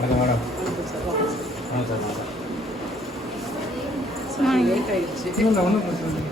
வணக்கம் madam. Sir late ஆயிடுச்சு. ஒன்றும் பிரச்சனை இல்லை.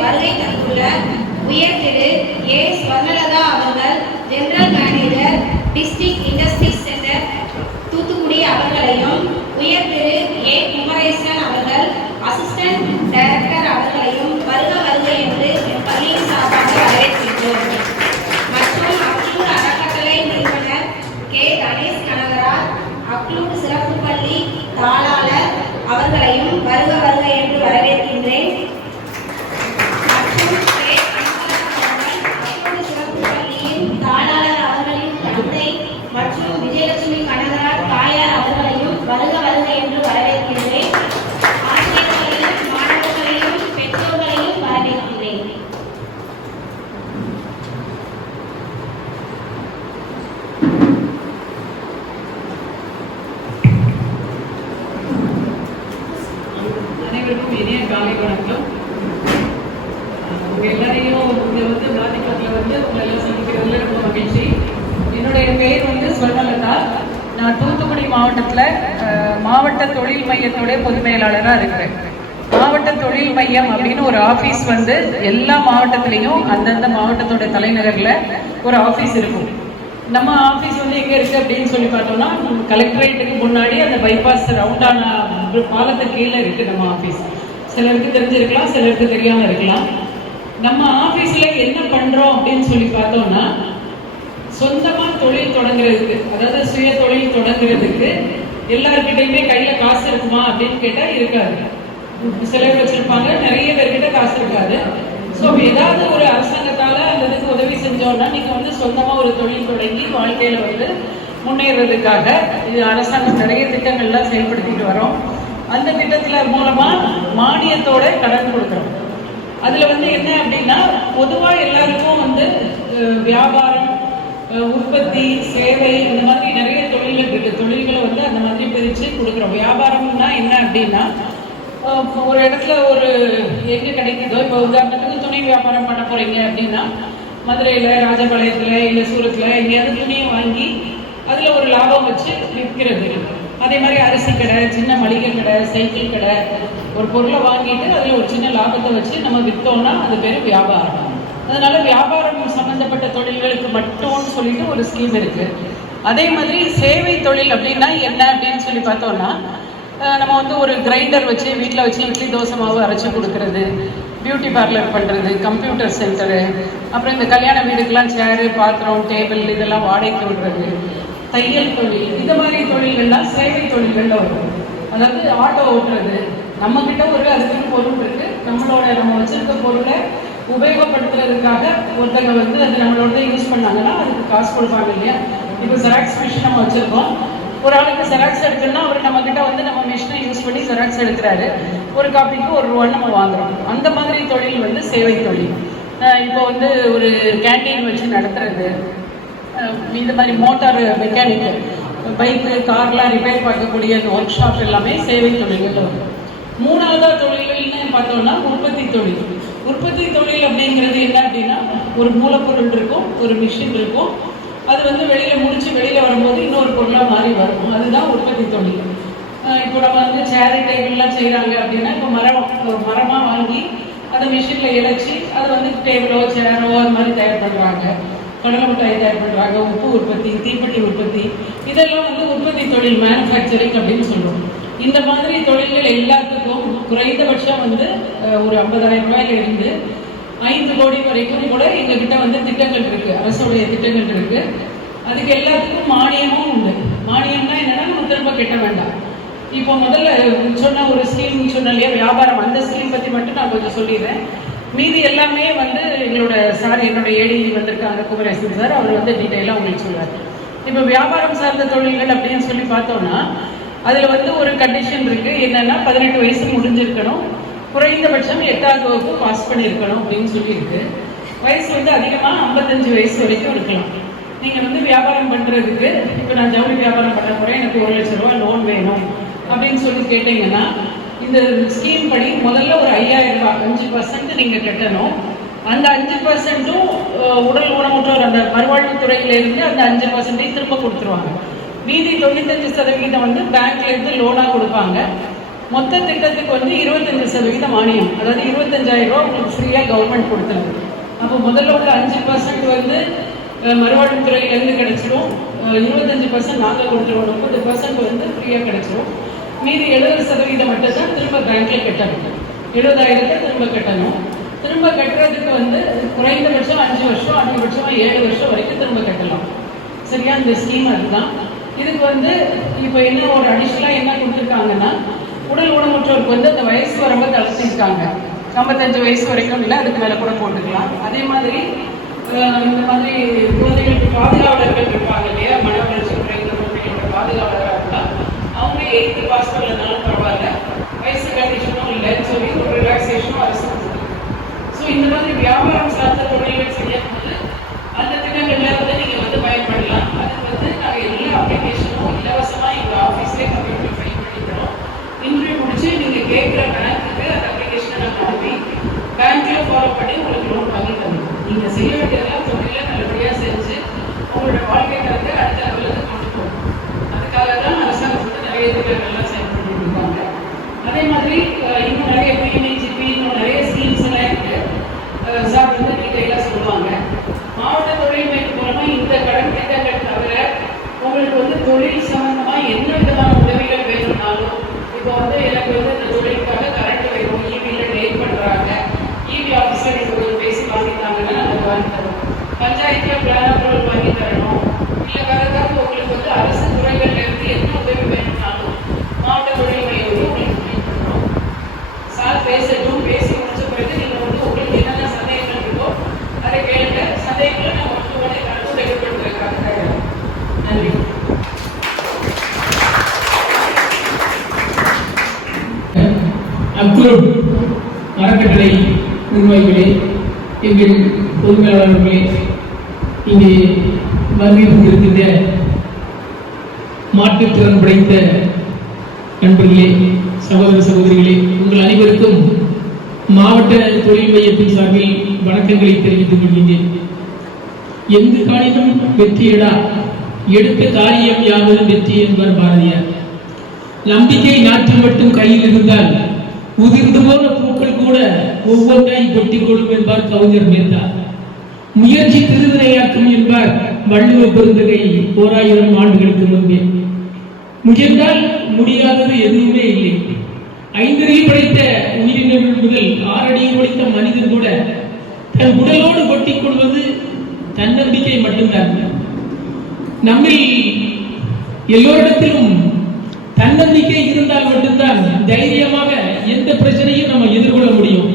வருகை தந்துள்ள உயர் திரு ஏ. ஸ்வர்ணலதா அவர்கள், general manager, district industries centre Thoothukudi அவர்களையும், உயர் திரு ஏ. குமரேசன் அவர்கள், அசிஸ்டன்ட் டைரக்டர் அவர்களையும் வருக வருக என்று பள்ளியின் சார்பாக வரவேற்கின்றோம். மற்றும் அக்லூட் அறக்கட்டளை நிறுவனர் கே. கணேஷ் கனகராஜ், அக்லூட் சிறப்பு பள்ளி தாளாளர் அவர்களையும் வருக வருக என்று வரவேற்கின்றேன். மற்றும் விஜயலட்சுமி கனகராஜ் தாயார் அவர்களையும் வருக வருக என்று வரவேற்கின்றேன். ஆசிரியர்களையும் மாணவர்களையும் பெற்றோர்களையும் வரவேற்கின்றேன். அனைவருக்கும் இனிய காலை வணக்கம். உங்க எல்லாரையும் இங்க நாட்டிக்கத்தில் உங்களை எல்லாம் சந்திக்கிறதுல ரொம்ப மகிழ்ச்சி. என்னுடைய பெயர் ஸ்வர்ணலதா. நான் தூத்துக்குடி மாவட்டத்தில் மாவட்ட தொழில் மையத்துடைய பொது மேலாளராக இருக்கிறேன். மாவட்ட தொழில் மையம் அப்படின்னு ஒரு ஆஃபீஸ் எல்லா மாவட்டத்திலையும் அந்தந்த மாவட்டத்தோட தலைநகரில் ஒரு ஆஃபீஸ் இருக்கும். நம்ம ஆஃபீஸ் எங்கே இருக்குது அப்படின்னு சொல்லி பார்த்தோம்னா, கலெக்டரேட்டுக்கு முன்னாடி அந்த பைபாஸ் ரவுண்டான பாலத்துக்கு கீழே இருக்குது நம்ம ஆஃபீஸ். சிலருக்கு தெரிஞ்சிருக்கலாம், சிலருக்கு தெரியாமல் இருக்கலாம். நம்ம ஆஃபீஸில் என்ன பண்ணுறோம் அப்படின்னு சொல்லி பார்த்தோம்னா, சொந்தமாக தொழில் தொடங்குறதுக்கு, அதாவது சுய தொழில் தொடங்குறதுக்கு எல்லாருக்கிட்டையுமே கையில் காசு இருக்குமா அப்படின்னு கேட்டால் இருக்காது. சிலர் வச்சுருப்பாங்க, நிறைய பேர்கிட்ட காசு இருக்காது. ஸோ ஏதாவது ஒரு அரசாங்கத்தால் அந்த இதுக்கு உதவி செஞ்சோம்னா, நீங்கள் சொந்தமாக ஒரு தொழில் தொடங்கி வாழ்க்கையில் முன்னேறதுக்காக இது அரசாங்கம் நிறைய திட்டங்கள்லாம் செயல்படுத்திட்டு வரோம். அந்த திட்டத்தில் மூலமாக மானியத்தோட கடன் கொடுக்குறோம். அதில் என்ன அப்படின்னா, பொதுவாக எல்லாருக்கும் வியாபாரம், உற்பத்தி, சேவை, இந்த மாதிரி நிறைய தொழில்கள் இருக்கு. தொழில்களை அந்த மாதிரி பிரித்து கொடுக்குறோம். வியாபாரம்னா என்ன அப்படின்னா, ஒரு இடத்துல ஒரு எங்கே கிடைக்குதோ, இப்போ உதாரணத்துக்கு துணி வியாபாரம் பண்ண போகிறீங்க அப்படின்னா மதுரையில், ராஜபாளையத்தில், இல்லை சூரத்தில் எங்கேயாவது துணியை வாங்கி அதில் ஒரு லாபம் வச்சு விற்கிறது. அதே மாதிரி அரிசி கடை, சின்ன மளிகை கடை, சைக்கிள் கடை, ஒரு பொருளை வாங்கிட்டு அதில் ஒரு சின்ன லாபத்தை வச்சு நம்ம விற்றோம்னா அது பேர் வியாபாரம். அதனால வியாபாரம் சம்மந்தப்பட்ட தொழில்களுக்கு மட்டும்னு சொல்லிட்டு ஒரு ஸ்கீம் இருக்கு. அதே மாதிரி சேவை தொழில் அப்படின்னா என்ன அப்படின்னு சொல்லி பார்த்தோம்னா, நம்ம வந்து ஒரு கிரைண்டர் வச்சு வீட்டில் வச்சு இட்லி தோசை மாவு அரைச்சி கொடுக்கறது, பியூட்டி பார்லர் பண்ணுறது, கம்ப்யூட்டர் சென்டரு, அப்புறம் இந்த கல்யாண வீடுக்கெல்லாம் சேரு, பாத்திரம், டேபிள் இதெல்லாம் வாடகைக்கு விடுறது, தையல் தொழில், இந்த மாதிரி தொழில்கள்லாம் சேவை தொழில்களில் வரும். அதாவது ஆட்டோ ஓட்டுறது, நம்மக்கிட்ட ஒரு அதுக்குன்னு பொருள் இருக்கு, நம்ம வச்சிருக்க பொருளை உபயோகப்படுத்துறதுக்காக ஒருத்தங்க வந்து அது நம்மளோட யூஸ் பண்ணாங்கன்னா அதுக்கு காசு கொடுப்பாங்க இல்லையா. இப்போ ஜெராக்ஸ் மிஷின் நம்ம வச்சிருக்கோம், ஒரு ஆளுக்கு ஜெராக்ஸ் எடுக்கணும்னா அவர் நம்ம கிட்ட வந்து நம்ம மிஷினை யூஸ் பண்ணி ஜெராக்ஸ் எடுக்கிறாரு, ஒரு காப்பிக்கு ₹1 நம்ம வாங்குறோம். அந்த மாதிரி தொழில் வந்து சேவை தொழில். இப்போ வந்து ஒரு கேண்டீன் வச்சு நடத்துறது, இந்த மாதிரி மோட்டார் மெக்கானிக்கு, பைக்கு, கார்லாம் ரிப்பேர் பார்க்கக்கூடிய அந்த ஒர்க் ஷாப் எல்லாமே சேவை தொழில்கள் வரும். மூணாவதாக தொழில்கள்னு பார்த்தோம்னா உற்பத்தி தொழில். உற்பத்தி தொழில் அப்படிங்கிறது என்ன அப்படின்னா, ஒரு மூலப்பொருள் இருக்கும், ஒரு மிஷின் இருக்கும், அது வந்து வெளியில் வரும்போது இன்னொரு பொருளாக மாறி வரும், அதுதான் உற்பத்தி தொழில். இப்போ நம்ம வந்து சேர் டேபிள்லாம் செய்கிறாங்க அப்படின்னா, இப்போ மரமாக வாங்கி அதை மிஷினில் இழைச்சி அதை வந்து டேபிளோ சேரோ அது மாதிரி தயார் பண்ணுறாங்க. கடலை மிட்டாய் தயார் பண்ணுறாங்க, உப்பு உற்பத்தி, தீப்பெட்டி உற்பத்தி, இதெல்லாம் வந்து உற்பத்தி தொழில், மேனுஃபேக்சரிங் அப்படின்னு சொல்லுவோம். இந்த மாதிரி தொழில்கள் எல்லாத்துக்கும் குறைந்தபட்சம் வந்து ஒரு 50,000 ரூபாயிலிருந்து 5 கோடி வரைக்கும் கூட எங்ககிட்ட வந்து திட்டங்கள் இருக்குது, அரசுடைய திட்டங்கள் இருக்குது. அதுக்கு எல்லாத்துக்கும் மானியமும் உண்டு. மானியம்னா என்னன்னா, நம்ம திரும்ப கட்ட வேண்டாம். இப்போ முதல்ல சொன்ன ஒரு ஸ்கீம் சொன்ன இல்லையா, வியாபாரம், அந்த ஸ்கீம் பற்றி மட்டும் நான் கொஞ்சம் சொல்லிடுறேன். மீதி எல்லாமே வந்து என்னோட ஏடி வந்திருக்காங்க, குமரேசன் சார், அவர் வந்து டீட்டெயிலாக உங்களுக்கு சொல்லுவார். இப்போ வியாபாரம் சார்ந்த தொழில்கள் அப்படின்னு சொல்லி பார்த்தோம்னா அதில் வந்து ஒரு கண்டிஷன் இருக்குது. என்னென்னா 18 வயசு முடிஞ்சிருக்கணும், குறைந்தபட்சம் 8ஆவது வகுப்பு பாஸ் பண்ணியிருக்கணும் அப்படின்னு சொல்லியிருக்கு. வயசு வந்து அதிகமாக 55 வயசு வரைக்கும் இருக்கலாம். நீங்கள் வந்து வியாபாரம் பண்ணுறதுக்கு, இப்போ நான் ஜவுளி வியாபாரம் பண்ண போகிறேன், எனக்கு 1 லட்ச ரூபா லோன் வேணும் அப்படின்னு சொல்லி கேட்டிங்கன்னா, இந்த ஸ்கீம் படி முதல்ல ஒரு 5,000 ரூபா 5% நீங்கள் கட்டணும். அந்த 5%ம் உடல் ஊனமுற்றோர் அந்த மறுவாழ்வுத்துறையிலேருந்து அந்த 5% திரும்ப கொடுத்துருவாங்க. மீதி 95% வந்து பேங்க்லேருந்து லோனாக கொடுப்பாங்க. மொத்த திட்டத்துக்கு வந்து 25% மானியம், அதாவது 25,000 ரூபா உங்களுக்கு ஃப்ரீயாக கவர்மெண்ட் கொடுத்துருது. அப்போ முதல்ல உள்ள 5% வந்து மறுவாழ்வுத்துறையிலேருந்து கிடைச்சிடும், 25% நாங்கள் கொடுத்துருவோம், 30% வந்து ஃப்ரீயாக கிடைச்சிடும். மீதி 70% மட்டும் தான் திரும்ப பேங்க்கில் கட்டணும். 70,000 திரும்ப கட்டணும். திரும்ப கட்டுறதுக்கு வந்து குறைந்தபட்சம் 5 வருஷம், அதிகபட்சமாக 7 வருஷம் வரைக்கும் திரும்ப கட்டலாம். சரியா, இந்த ஸ்கீம் அதுதான். இதுக்கு வந்து இப்போ என்ன ஒரு அடிஷ்னலாக என்ன கொடுத்துருக்காங்கன்னா, உடல் ஊனமுற்றோருக்கு வந்து அந்த வயசு வரம்பு தளர்த்திருக்காங்க. 55 வயசு வரைக்கும் இல்லை, அதுக்கு மேலே கூட போட்டுக்கலாம். அதே மாதிரி இந்த மாதிரி குழந்தைகளுக்கு பாதுகாவலர்கள் இருப்பாங்க இல்லையா, மன வளர்ச்சி குறைந்த குழந்தைகளோட பாதுகாவலராக இருந்தால் அவங்க 8th பாஸ் பண்ணலனாலும் பரவாயில்ல, வயசு கண்டிஷனும் இல்லைன்னு சொல்லி ஒரு ரிலாக்ஸேஷனும் அரசு கொடுத்துருக்கு. ஸோ இந்த மாதிரி வியாபாரம் சார்ந்த தொழில்கள் செய்யும்போது அந்த திட்டங்களில் வந்து நீங்கள் வந்து பயன்படலாம். அதுக்கு வந்து நாங்கள் எல்லா அப்ளிகேஷனும் இலவசமாக எங்கள் ஆஃபீஸ்லேயே கம்ப்யூட்டர் ஃபைல் பண்ணிக்கிறோம். இன்டர்வியூ முடிச்சு நீங்கள் கேட்குற பேங்க்குக்கு அந்த அப்ளிகேஷனை நாங்கள் அனுப்பி பேங்க்கில் ஃபாலோ பண்ணி உங்களுக்கு லோன் வாங்கி தருவோம். நீங்கள் செய்ய வேண்டியதெல்லாம் தொழிலை நல்லபடியாக செஞ்சு உங்களோட வாழ்க்கை தரத்தை அடுத்த லெவலுக்கு கொண்டு போகணும். அதுக்காக தான் அரசாங்கம் வந்து நிறைய திட்டங்கள்லாம் செயல்பட்டு இருக்காங்க. அதே மாதிரி இன்னும் நிறைய பிஎம்இஜிபி, இன்னும் நிறைய ஸ்கீம்ஸ் எல்லாம் இருக்கு. சார் வந்து டீட்டெயிலாக சொல்லுவாங்க. மாவட்ட தொழில் மையம் மூலமாக இந்த கடன் திட்டங்கள் தவிர உங்களுக்கு வந்து தொழில் சம்பந்தமாக என்ன விதமான உதவிகள் வேணும்னாலும், இப்போ வந்து எனக்கு வந்து இந்த தொழிலுக்காக கரண்ட் வேணும், இபியில் டேட் பண்ணுறாங்க, இபி ஆஃபீஸில் நீங்கள் கொஞ்சம் பேசி வாங்கிட்டாங்கன்னா நாங்கள் வாங்கி தரோம். பஞ்சாயத்தில் பிளான் அப்ரூவல் வாங்கி தரணும், இல்லை வேறு ஏதாவது உங்களுக்கு வந்து அரசு துறைகள்லேருந்து என்ன உதவி வேணும்னாலும் மாவட்ட தொழில் மையம் வந்து உங்களுக்கு உதவி பண்ணுறோம். சார் பேசட்டும், பேசி முடிச்ச பிறகு நீங்கள் வந்து உங்களுக்கு என்னென்ன சந்தேகங்கள் இருக்கோ அதை கேளுங்க. சந்தேகங்களை நம்ம உடனே ஏற்படுத்துவதற்காக நன்றி. அப்துல் அறக்கட்டளை நிர்வாகிகளே, எங்கள் பொதுமேலாளர்களே, இங்கே வருகை தந்திருக்கின்ற மாற்றுத்திறன் படைத்த நண்பர்களே, சகோதர சகோதரிகளே, உங்கள் அனைவருக்கும் மாவட்ட தொழில் மையத்தின் சார்பில் வணக்கங்களை தெரிவித்துக் கொள்கின்றேன். எந்த காரியமும் வெற்றியடா, எடுத்த காரியம் யாவதும் வெற்றி என்பார் பாரதியார். நம்பிக்கை நாற்று மட்டும் கையில் இருந்தால் உதிர்ந்து போன பூக்கள் கூட ஒவ்வொன்றாய் கொட்டிக் கொள்ளும் என்பார் கவிஞர் மேத்தா. முயற்சி திருவினையாக்கும் என்பார் வள்ளுவ பெருந்தகை 1000 ஆண்டுகளுக்கு முன்பே. முயன்றால் முடியாதது எதுவுமே இல்லை. 5 அடி படைத்த உயிரினங்கள் முதல் 6 அடி படைத்த மனிதன் கூட தன் உடலோடு கொட்டிக் கொள்வது தன்னம்பிக்கை மட்டும்தான். நம்மில் எல்லோரிடத்திலும் தன்னம்பிக்கை இருந்தால் மட்டும்தான் தைரியமாக எந்த பிரச்சனையும் நம்ம எதிர்கொள்ள முடியும்.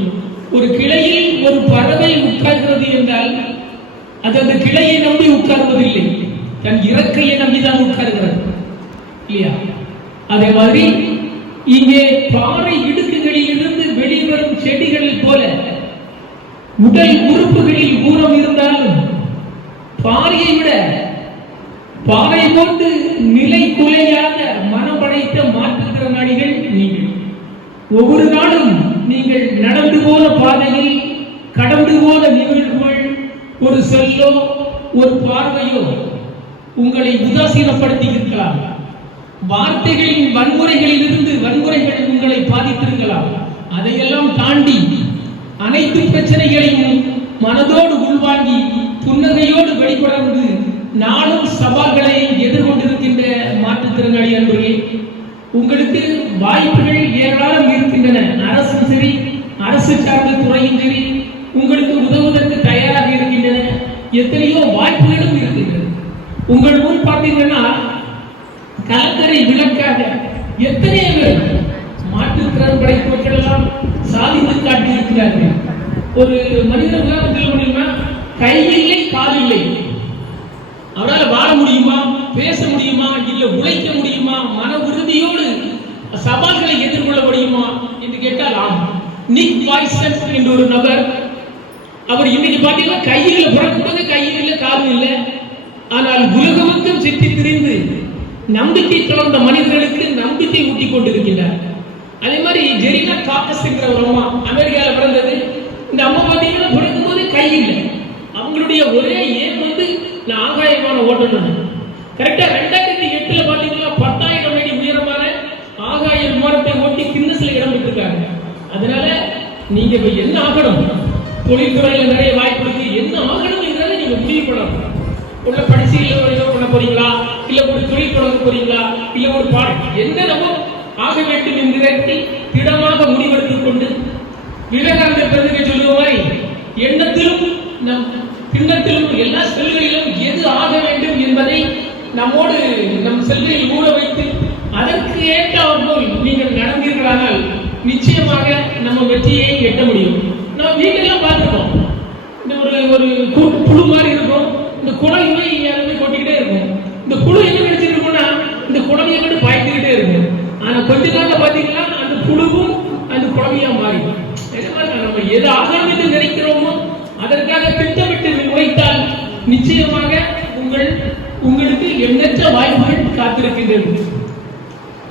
ஒரு கிளையில் ஒரு பறவை உட்கார்கிறது என்றால் அது அந்த கிளையை நம்பி உட்கார்வதில்லை, தன் இறக்கையை நம்பிதான் உட்கார்கிறது இல்லையா? அதே மாதிரி இங்கே பாறை இடுக்குகளில் இருந்து வெளிவரும் செடிகள் போல உடல் உறுப்புகளில் ஊனம் இருந்தாலும் பாறையை விட பாறை போட்டு நிலை குலையாத மனம் படைத்த மாற்றுத்திறனாளிகள் நீங்கள். ஒவ்வொரு நாளும் நீங்கள் நடந்து போன பாதையில் கடந்து போன நிகழ்வுகள், ஒரு சொல்லோ ஒரு பார்வையோ உங்களை உதாசீனப்படுத்தி இருக்கலாம். வார்த்தைகளின் வன்முறைகளிலிருந்து வன்முறைகள் உங்களை பாதித்திருக்கலாம். அதையெல்லாம் தாண்டி அனைத்து பிரச்சனைகளையும் மனதோடு உள்வாங்கி புன்னகையோடு வெளிப்படர்ந்து நாளும் சவால்களை எதிர்கொண்டிருக்கின்ற மாற்றுத்திறனாளி அன்பர்களே, உங்களுக்கு வாய்ப்புகள் ஏராளம் இருக்கின்றன. அரசும் சரி, அரசு சார்ந்த துறையும் சரி உங்களுக்கு உதவுவதற்கு தயாராக இருக்கின்றன. எத்தனையோ வாய்ப்புகளும் இருக்கின்றன. உங்கள் முன் பார்த்தீங்கன்னா கலங்கரை விளக்காக எத்தனை பேர் மாற்றுத்திறன் படைத்தவர்கள் எல்லாம் சாதித்து காட்டியிருக்கிறார்கள். ஒரு மனிதன் உதாரணத்தில் முடியுமா, கையில்லை கால் இல்லை, அவரால் வாழ முடியுமா, பேச முடியுமா, இல்ல உழைக்க முடியுமா, மன உறுதியோடு சவால்களை எதிர்கொள்ள முடியுமா என்று கேட்டால் ஆம். நிக் வாய்சன் என்ற ஒரு நபர், அவர் இன்னைக்கு பாத்தீங்கன்னா கையில் பிறக்கும்போது கையில் இல்லை காலும் இல்லை, ஆனால் உலகமுக்கும் சுற்றி திரிந்து நம்பிக்கை தொடர்ந்த மனிதர்களுக்கு நம்பிக்கை ஊட்டி கொண்டிருக்கின்றார். அதே மாதிரி ஜெரினா காக்கஸ் என்கிற ஒரு அம்மா, அமெரிக்காவில் பிறந்தது. இந்த அம்மா பாத்தீங்கன்னா பிறக்கும்போது கை இல்லை. அவங்களுடைய ஒரே ஏம் நான் ஆகாயமான ஓட்டணும். கரெக்டா 2008 பாத்தீங்கன்னா 10,000 அடி உயரமான ஆகாய விமானத்தை ஓட்டி கின்னஸ்ல இடம் பெற்றிருக்காங்க. அதனால நீங்க இப்ப என்ன ஆகணும், தொழில்துறையில நிறைய வாய்ப்பு இருக்கு, என்ன ஆகணும் என்றால நீங்க முடிவு பண்ணணும். உள்ள படிச்சு இல்ல பண்ண போறீங்களா, இல்ல ஒரு தொழில் தொடங்க போறீங்களா, இல்ல ஒரு பாடம் என்ன நம்ம ஆக வேண்டும் என்கிற திடமாக முடிவெடுத்துக் கொண்டு விவேகானந்தர் பெருந்தகை சொல்லுவாய், எண்ணத்திலும் நம் திண்ணத்திலும் எல்லா செல்களிலும் எது ஆக வேண்டும் என்பதை நம்மோடு நம் செல்களில் ஊற வைத்து அதற்கு ஏற்றாற்போல் நீங்கள் நடந்தீர்களானால் நிச்சயமாக நம்ம வெற்றியை எட்ட முடியும். நாம் வீட்டெல்லாம் பார்த்துருக்கோம், இந்த ஒரு புழு மாதிரி இருக்கும், இந்த குடல் போய் யாருமே கொட்டிக்கிட்டே இருக்கும். இந்த புழு என்ன நினைச்சிருக்கோம்னா இந்த குடலையை கூட பாய்த்துக்கிட்டே இருக்கும். ஆனா கொஞ்ச நாள்ல பாத்தீங்கன்னா அந்த புழுவும் அந்த குடமையா மாறிடும். நம்ம எது ஆகணும் என்று நினைக்கிறோமோ அதற்காக திட்டமிட்டு உழைத்தால் நிச்சயமாக உங்களுக்கு எண்ணற்ற வாய்ப்புகள் காத்திருக்கின்றது.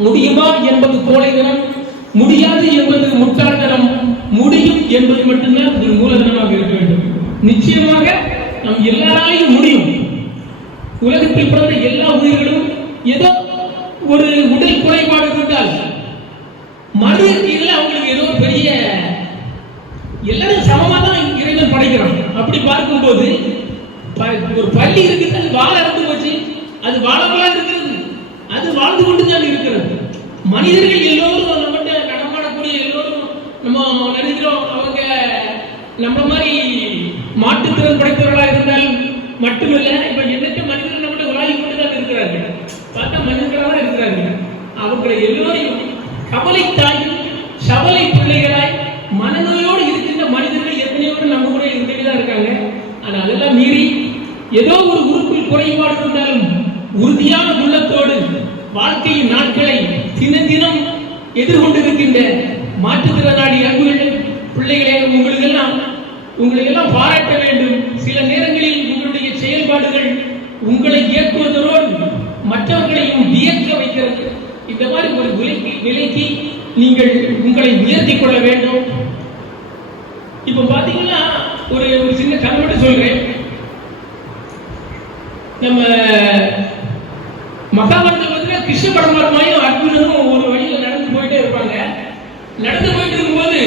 முடியுமா என்பது கோழைதனம், முடியாது என்பது முட்டாள்தனம், முடியும் என்பது மட்டும்தான் ஒரு மூலதனமாக இருக்க வேண்டும். நிச்சயமாக நம் எல்லாராலையும் முடியும். உலகத்தில் பிறந்த எல்லா உயிர்களும் ஏதோ ஒரு உடல் குறைபாடு இருந்தால் மறு இதுல அவங்களுக்கு ஏதோ பெரிய எல்லாரும் சமமா தான் இறைவன் படைக்கிறான். அப்படி பார்க்கும்போது ஒரு பள்ளி இருக்குது, அது வாழ இருந்து போச்சு, அது வாழவா இருக்கிறது, அது வாழ்ந்து கொண்டுதான் இருக்கிறது. மனிதர்கள் எல்லோரும் நம்மகிட்ட நடமாடக்கூடிய எல்லோரும் நம்ம நினைக்கிறோம் அவங்க நம்ம மாதிரி மாற்றுத்திறன் படைத்தவர்களா இருந்தால் மட்டுமல்ல, இப்ப எண்ணற்ற மனிதர்கள் நம்மகிட்ட உலாகி கொண்டுதான் இருக்கிறார்கள். பார்த்தா மனிதர்களாக இருக்கிறார்கள். அவங்களை எல்லோரையும் கவலை தாயும் சவலை பிள்ளைகளாய் மனநோயோடு இருக்கின்ற மனிதர்கள் எத்தனையோ நம்ம கூட இருந்துதான் இருக்காங்க. ஆனா அதெல்லாம் மீறி ஏதோ ஒரு உறுப்பில் குறைபாடு இருந்தாலும் உறுதியான உள்ளத்தோடு வாழ்க்கையின் நாட்களை தினம் தினம் எதிர்கொண்டிருக்கின்ற மாற்றுத்திறனாளி அன்புகள் பிள்ளைகளே, உங்களுக்கெல்லாம் பாராட்ட வேண்டும். சில நேரங்களில் உங்களுடைய செயல்பாடுகள் உங்களை இயக்குவதோடு மற்றவர்களையும் வியக்க வைக்கிறது. இந்த மாதிரி ஒரு நிலைக்கு நீங்கள் உங்களை உயர்த்திக் கொள்ள வேண்டும். இப்ப பாத்தீங்கன்னா ஒரு சின்ன கதை மட்டும் சொல்றேன். நம்ம மகாபாரதத்துல கிருஷ்ண பரமாத்மாவும் அர்ஜுனனும் ஒரு வழியில நடந்து போயிட்டே இருப்பாங்க. நடந்து போயிட்டு இருக்கும்போது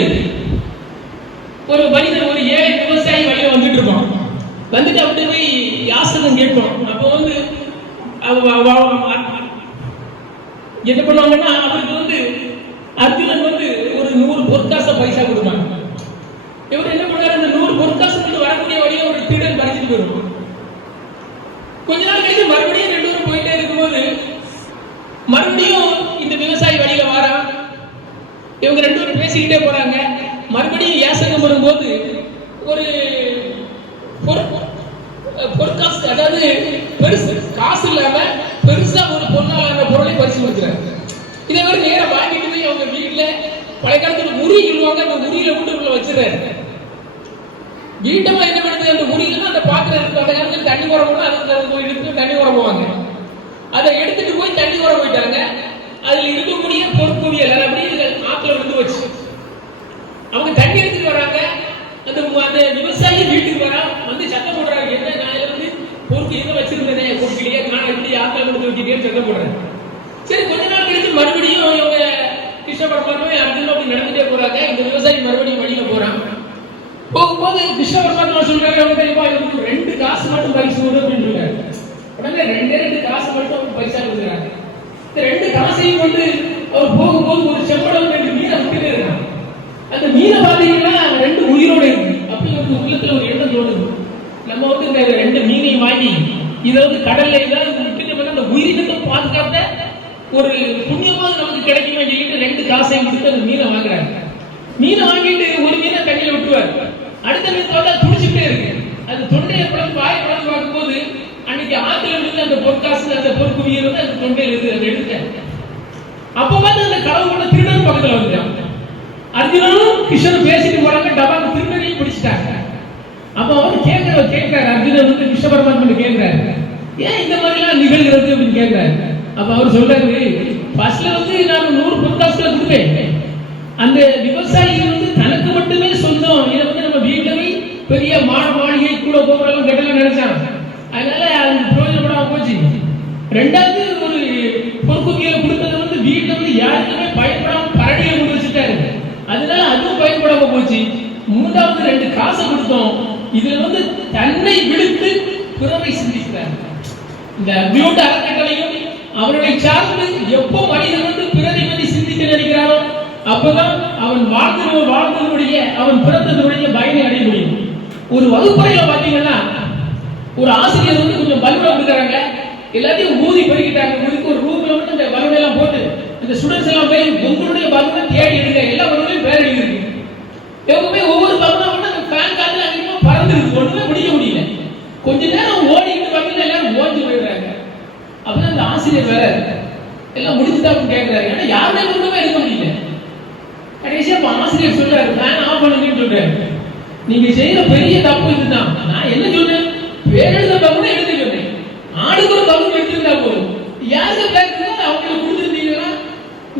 ஒரு மனிதன், ஒரு ஏழை விவசாயி வழியில வந்துட்டு இருப்பான். வந்துட்டு அப்படி போய் யாசகம் கேட்பான். அப்போ வந்து என்ன பண்ணுவாங்கன்னா, அவருக்கு வந்து அர்ஜுனன் வந்து ஒரு 100 பொற்காச பைசா கொடுப்பாங்க. இவர் என்ன பண்ணாரு, அந்த 100 பொற்காசு வந்து வரக்கூடிய வழியில ஒரு திருடன் பறிச்சுட்டு போயிருவான். கொஞ்ச நாள் கழிச்சு மறுபடியும் 2 பேரும் போயிட்டே இருக்கும்போது மறுபடியும் இந்த விவசாயி வழியில வாரான். இவங்க 2 பேரும் பேசிக்கிட்டே போறாங்க. மறுபடியும் யாசகம் வரும்போது ஒரு பொற்காசு, அதாவது பெருசு காசு இல்லாம பெருசா ஒரு பொருளாதார பொருளை பரிசு வச்சுறாங்க. இதை மாதிரி நேரம் வாங்கிட்டு போய் அவங்க வீட்டுல பழைய காலத்துல உரி சொல்லுவாங்க, அந்த உரியில வீட்டுக்குள்ள வச்சிடறாரு. வீட்டமா என்ன பண்ணுது, அந்த உரியில அந்த பாத்திரம் இருக்கு. அந்த காலத்துல தண்ணி உரம் எடுத்து தண்ணி உரம் போவாங்க. அதை எடுத்துட்டு போய் தண்ணி உரம் போயிட்டாங்க. அதுல இருக்கக்கூடிய பொற்குவியல் அப்படியே ஆத்துல விழுந்து வச்சு அவங்க தண்ணி எடுத்துட்டு வராங்க. அந்த விவசாயி வீட்டுக்கு வரா, வந்து சத்தம் போடுறாங்க, என்ன நான் வந்து பொறுப்பு எங்க வச்சிருந்தேன், பொறுப்பிலேயே நான் எப்படி ஆத்துல கொடுத்து வச்சுட்டேன்னு சத்தம் போடுறேன். சரி, கொஞ்ச நாள் கழிச்சு மறுபடியும் இவங்க கிருஷ்ண பரமாத்மா அர்ஜுனன் அப்படி நடந்துட்டே போறாங்க. இந்த விவசாயி மறுபடியும் வழியில போறான். போகும்போது கிருஷ்ண பரமாத்மா சொல்றாரு, அவங்க தெரியுமா, இவருக்கு 2 காசு மட்டும் பரிசு கொடு அப்படின்னு சொல்றாரு. உடனே 2 காசு மட்டும் பைசா கொடுக்குறாங்க. இந்த 2 காசையும் கொண்டு அவர் போகும்போது ஒரு செம்படம் 2 மீனை விட்டுட்டே இருக்காங்க. அந்த மீனை பாத்தீங்கன்னா 2 உயிரோட இருக்கு. அப்படி ஒரு உள்ளத்துல ஒரு எண்ணம் தோணுது, நம்ம வந்து இந்த 2 மீனையும் வாங்கி இதை வந்து கடல்ல ஏதாவது விட்டுட்டு அந்த உயிரினத்தை பாதுகாத்த ஒரு புண்ணியமாக நமக்கு கிடைக்குமே சொல்லிட்டு 2 காசையும் கொடுத்து அந்த மீனை வாங்குறாங்க. மீனை வாங்கிட்டு ஒரு மீனை தண்ணியில விட்டுவார். அடுத்த மீன் பார்த்தா துடிச்சுட்டே இருக்கு. அது தொண்டையை குழம்பு வாயை குழம்பு பார்க்கும்போது அன்னைக்கு ஆத்துல இருந்து அந்த பொற்காசு, அந்த பொற்குவியல் வந்து அந்த தொண்டையில் இருக்கு. அதை எடுத்தேன். அப்ப பார்த்து அந்த கடவுளோட திருடன் பக்கத்துல வந்துட்டான். அர்ஜுனனும் கிருஷ்ணனும் பேசிட்டு போறாங்க. டபாக்கு திருடனையும் பிடிச்சிட்டாங்க. அப்ப அவர் கேட்கிறாரு, அர்ஜுனன் வந்து கிருஷ்ண பரமாத்மா கேட்கிறாரு, ஏன் இந்த மாதிரி எல்லாம் நிகழ்கிறது அப்படின்னு கேட்கிறாரு. அப்ப அவர் சொல்றாரு, ஃபர்ஸ்ட்ல வந்து நான் 100 பொற்காசுல கொடுப்பேன். அந்த விவசாயி வந்து தனக்கு மட்டுமே சொந்தம். இதை வந்து நம்ம வீட்டுல போய் பெரிய மாளிகை கூட கோபுரம் கட்டலாம் நினைச்சான். அதனால அது பிரயோஜனப்படாம போச்சு. 2வது ஒரு பொற்குவியல் கொடுத்தது வந்து வீட்டுல வந்து யாருக்குமே பயப்படாம பரடியை கொண்டு வச்சுட்டாரு. அதனால அதுவும் பயன்படாம போச்சு. 3வது 2 காசை கொடுத்தோம். இதுல வந்து தன்னை விடுத்து பிறரை சிந்திக்கிறார். இந்த அக்னியோட அறக்கட்டளையும் அவர்களை சார்ந்து எப்போ மனிதன் வந்து பிறரை பற்றி சிந்திக்க நினைக்கிறாரோ அப்பதான் அவன் வாழ்ந்ததனுடைய அவன் பிறந்ததனுடைய பயனை அடைய முடியும். ஒரு வகுப்பறையில பாத்தீங்கன்னா ஒரு ஆசிரியர் வந்து கொஞ்சம் பலூனை கொடுக்குறாங்க. எல்லாத்தையும் ஊதி பெருக்கிட்டாங்க. ஊதிக்கு ஒரு ரூம்ல வந்து அந்த பலூனை எல்லாம் போட்டு இந்த ஸ்டூடெண்ட்ஸ் எல்லாம் போய் உங்களுடைய பலூனை தேடி எடுங்க. எல்லா பலூனையும் பேர் எழுதிருக்கு. இவங்க போய் ஒவ்வொரு பலூனா வந்து அந்த ஃபேன் காத்துல அதிகமா பறந்துருக்கு. ஒண்ணுமே முடிக்க முடியல. கொஞ்ச நேரம் ஓடிக்கிட்டு வந்து எல்லாரும் ஓஞ்சி போயிடுறாங்க. அப்பதான் அந்த ஆசிரியர் வேற எல்லாம் முடிச்சுட்டா கேட்கிறாரு. ஏன்னா யாருமே ஒண்ணுமே எடுக்க முடியல. கடைசியா ஆசிரியர் சொல்றாரு, ஃபேன் ஆஃப் பண்ணுங்கன்னு சொல்றாரு. நீங்க செய்யற பெரிய தப்பு இதுதான். நான் என்ன சொன்னேன், பேரெழுத பலூனை எடுத்து சொன்னேன். ஆளுக்கு ஒரு பலூன் எடுத்துருந்தா போதும். யாருக்கு பேசுறதோ அவங்களுக்கு கொடுத்துருந்தீங்கன்னா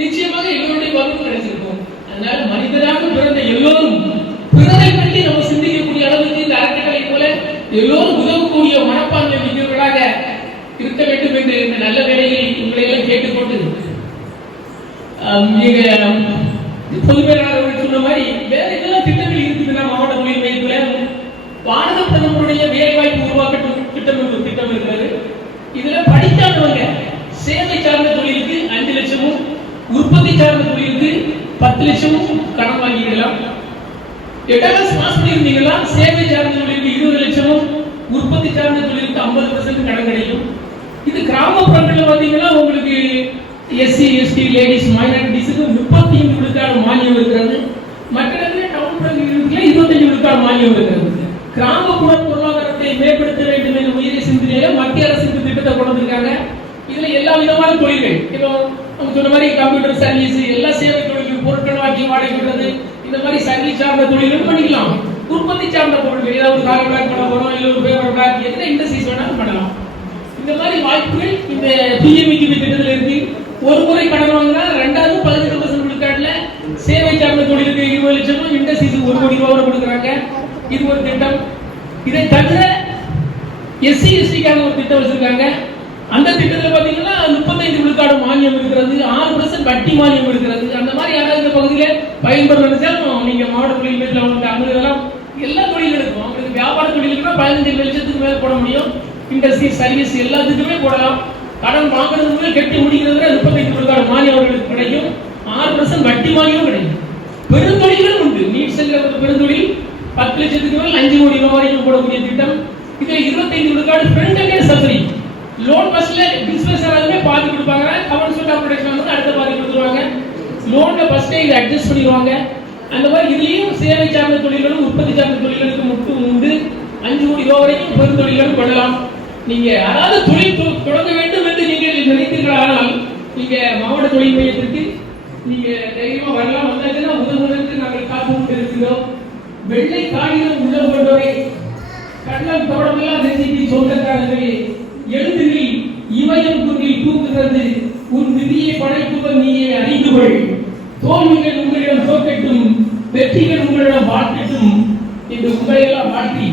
நிச்சயமாக எங்களுடைய பலூன் கிடைச்சிருக்கும். அதனால மனிதராக பிறந்த எல்லோரும் பிறரை பற்றி நம்ம சிந்திக்கக்கூடிய அளவுக்கு இந்த அறக்கட்டளை போல எல்லோரும் உதவக்கூடிய மனப்பான்மை மிக்கவர்களாக இருக்க வேண்டும் என்று இந்த நல்ல வேலையில் உங்களை எல்லாம் கேட்டுக்கொண்டு பொதுமேலாளர்கள் சொன்ன மாதிரி வேற என்னெல்லாம் திட்டங்கள் இருக்குதுன்னா மாவட்ட தொழில் மையத்துல பாரத பிரதமருடைய வேலைவாய்ப்பு உருவாக்க திட்டம் இருக்கிறது. இதுல படித்தானவங்க சேவை சார்ந்த தொழிலுக்கு 5 லட்சமும் உற்பத்தி சார்ந்த தொழிலுக்கு 10 லட்சமும் கடன் வாங்கிக்கலாம். 8ஆம் கிளாஸ் பாஸ் பண்ணியிருந்தீங்கன்னா சேவை சார்ந்த தொழிலுக்கு 20 லட்சமும் உற்பத்தி சார்ந்த தொழிலுக்கு 50% கடன் கிடைக்கும். இது கிராமப்புறங்களில் பார்த்தீங்கன்னா உங்களுக்கு எஸ்சி எஸ்டி லேடிஸ் மைனாரிட்டிஸுக்கு 35 விழுக்காடு மானியம் இருக்கிறது. மற்ற டவுன் பகுதிகளுக்கு 25 விழுக்காடு மானியம் இருக்கிறது. கிராமப்புற பொருளாதாரத்தை மேம்படுத்த வேண்டும் என்ற உயிரை சிந்தனையில மத்திய அரசு திட்டத்தை கொண்டு வந்திருக்காங்க. இதுல எல்லா விதமான தொழில்கள், இப்போ நம்ம சொன்ன மாதிரி கம்ப்யூட்டர் சர்வீஸ், எல்லா சேவை தொழில்கள், பொருட்கள் வாங்கி வாடகை விடுறது, இந்த மாதிரி சர்வீஸ் சார்ந்த தொழில்கள் பண்ணிக்கலாம். உற்பத்தி சார்ந்த பொருட்கள், ஏதாவது கார் பிளாக் பண்ண போறோம், இல்லை ஒரு பேப்பர் பிளாக், எந்த இண்டஸ்ட்ரீஸ் வேணாலும் பண்ணலாம். இந்த மாதிரி வாய்ப்புகள் இந்த பிஎம்இ திட்டத்தில் இருக்கு. ஒரு முறை கடன் வாங்கினா 2வது 18% விழுக்காடுல சேவை சார்ந்த தொழிலுக்கு 20 லட்சம், இண்டஸ்ட்ரீஸுக்கு 1 கோடி ரூபாய் கொடுக்குறாங்க. இது ஒரு திட்டம். இதை தவிர எஸ்சி எஸ்டிக்காக ஒரு திட்டம் வச்சிருக்காங்க. அந்த திட்டத்தில் பார்த்தீங்கன்னா 35 விழுக்காடு மானியம் இருக்கிறது, 6% வட்டி மானியம் இருக்கிறது. அந்த மாதிரி யாராவது இந்த பகுதியில் பயன்பெற நினைச்சாலும் நீங்க மாவட்ட தொழில் பேரில் அவங்களுக்கு அங்கெல்லாம் எல்லா தொழில்களுக்கும், அவங்களுக்கு வியாபார தொழிலுக்குன்னா 15 லட்சத்துக்கு மேலே போட முடியும். இண்டஸ்ட்ரி சர்வீஸ் எல்லாத்துக்குமே போடலாம். கடன் வாங்குறது முதல் கட்டி முடிக்கிறது 35 விழுக்காடு மானியம் அவர்களுக்கு கிடைக்கும். 6% வட்டி மானியம் கிடைக்கும். பெருந்தொழில்களும் உண்டு. நீட்ஸ்ங்கிற ஒரு பெருந்தொழில் 10 லட்சத்துக்கு மேல் 5 கோடி ரூபாய் வரைக்கும் போடக்கூடிய திட்டம். இதுல 25 விழுக்காடு ஃப்ரண்ட் அண்ட் சப்சிடி. லோன் பஸ்ல பிசினஸ் எல்லாமே பாதி கொடுப்பாங்க. கவர்மெண்ட் ஆபரேஷன் வந்து அடுத்த பாதி கொடுத்துருவாங்க. லோன்ல ஃபர்ஸ்டே இதை அட்ஜஸ்ட் பண்ணிடுவாங்க. அந்த மாதிரி இதுலயும் சேவை சார்ந்த தொழில்களும் உற்பத்தி சார்ந்த தொழில்களுக்கு மட்டும் உண்டு. 5 கோடி ரூபாய் வரைக்கும் பெருந்தொழில்களும் பண்ணலாம். நீங்க அதாவது தொழில் தொடங்க வேண்டும் என்று நீங்கள் நினைத்தீர்களானால் நீங்க மாவட்ட தொழில் மையத்திற்கு நீங்க தைரியமா வரலாம். வந்தாச்சுன்னா முதலுக்கு நாங்கள் காத்து கொண்டு இருக்கிறோம். வெள்ளை காகிதம் உள்ள கொண்டோரே, கண்ணன் தோடமெல்லாம் நெஞ்சிக்கு சொந்தக்காரர்களே, எழுதுகில் இமயம் குன்றில் தூக்குகிறது, உன் விதியை படைப்பவன் நீயே அறிந்து கொள். தோல்விகள் உங்களிடம் தோக்கட்டும், வெற்றிகள் உங்களிடம் வாழ்க்கட்டும் என்று உங்களையெல்லாம் வாழ்த்தி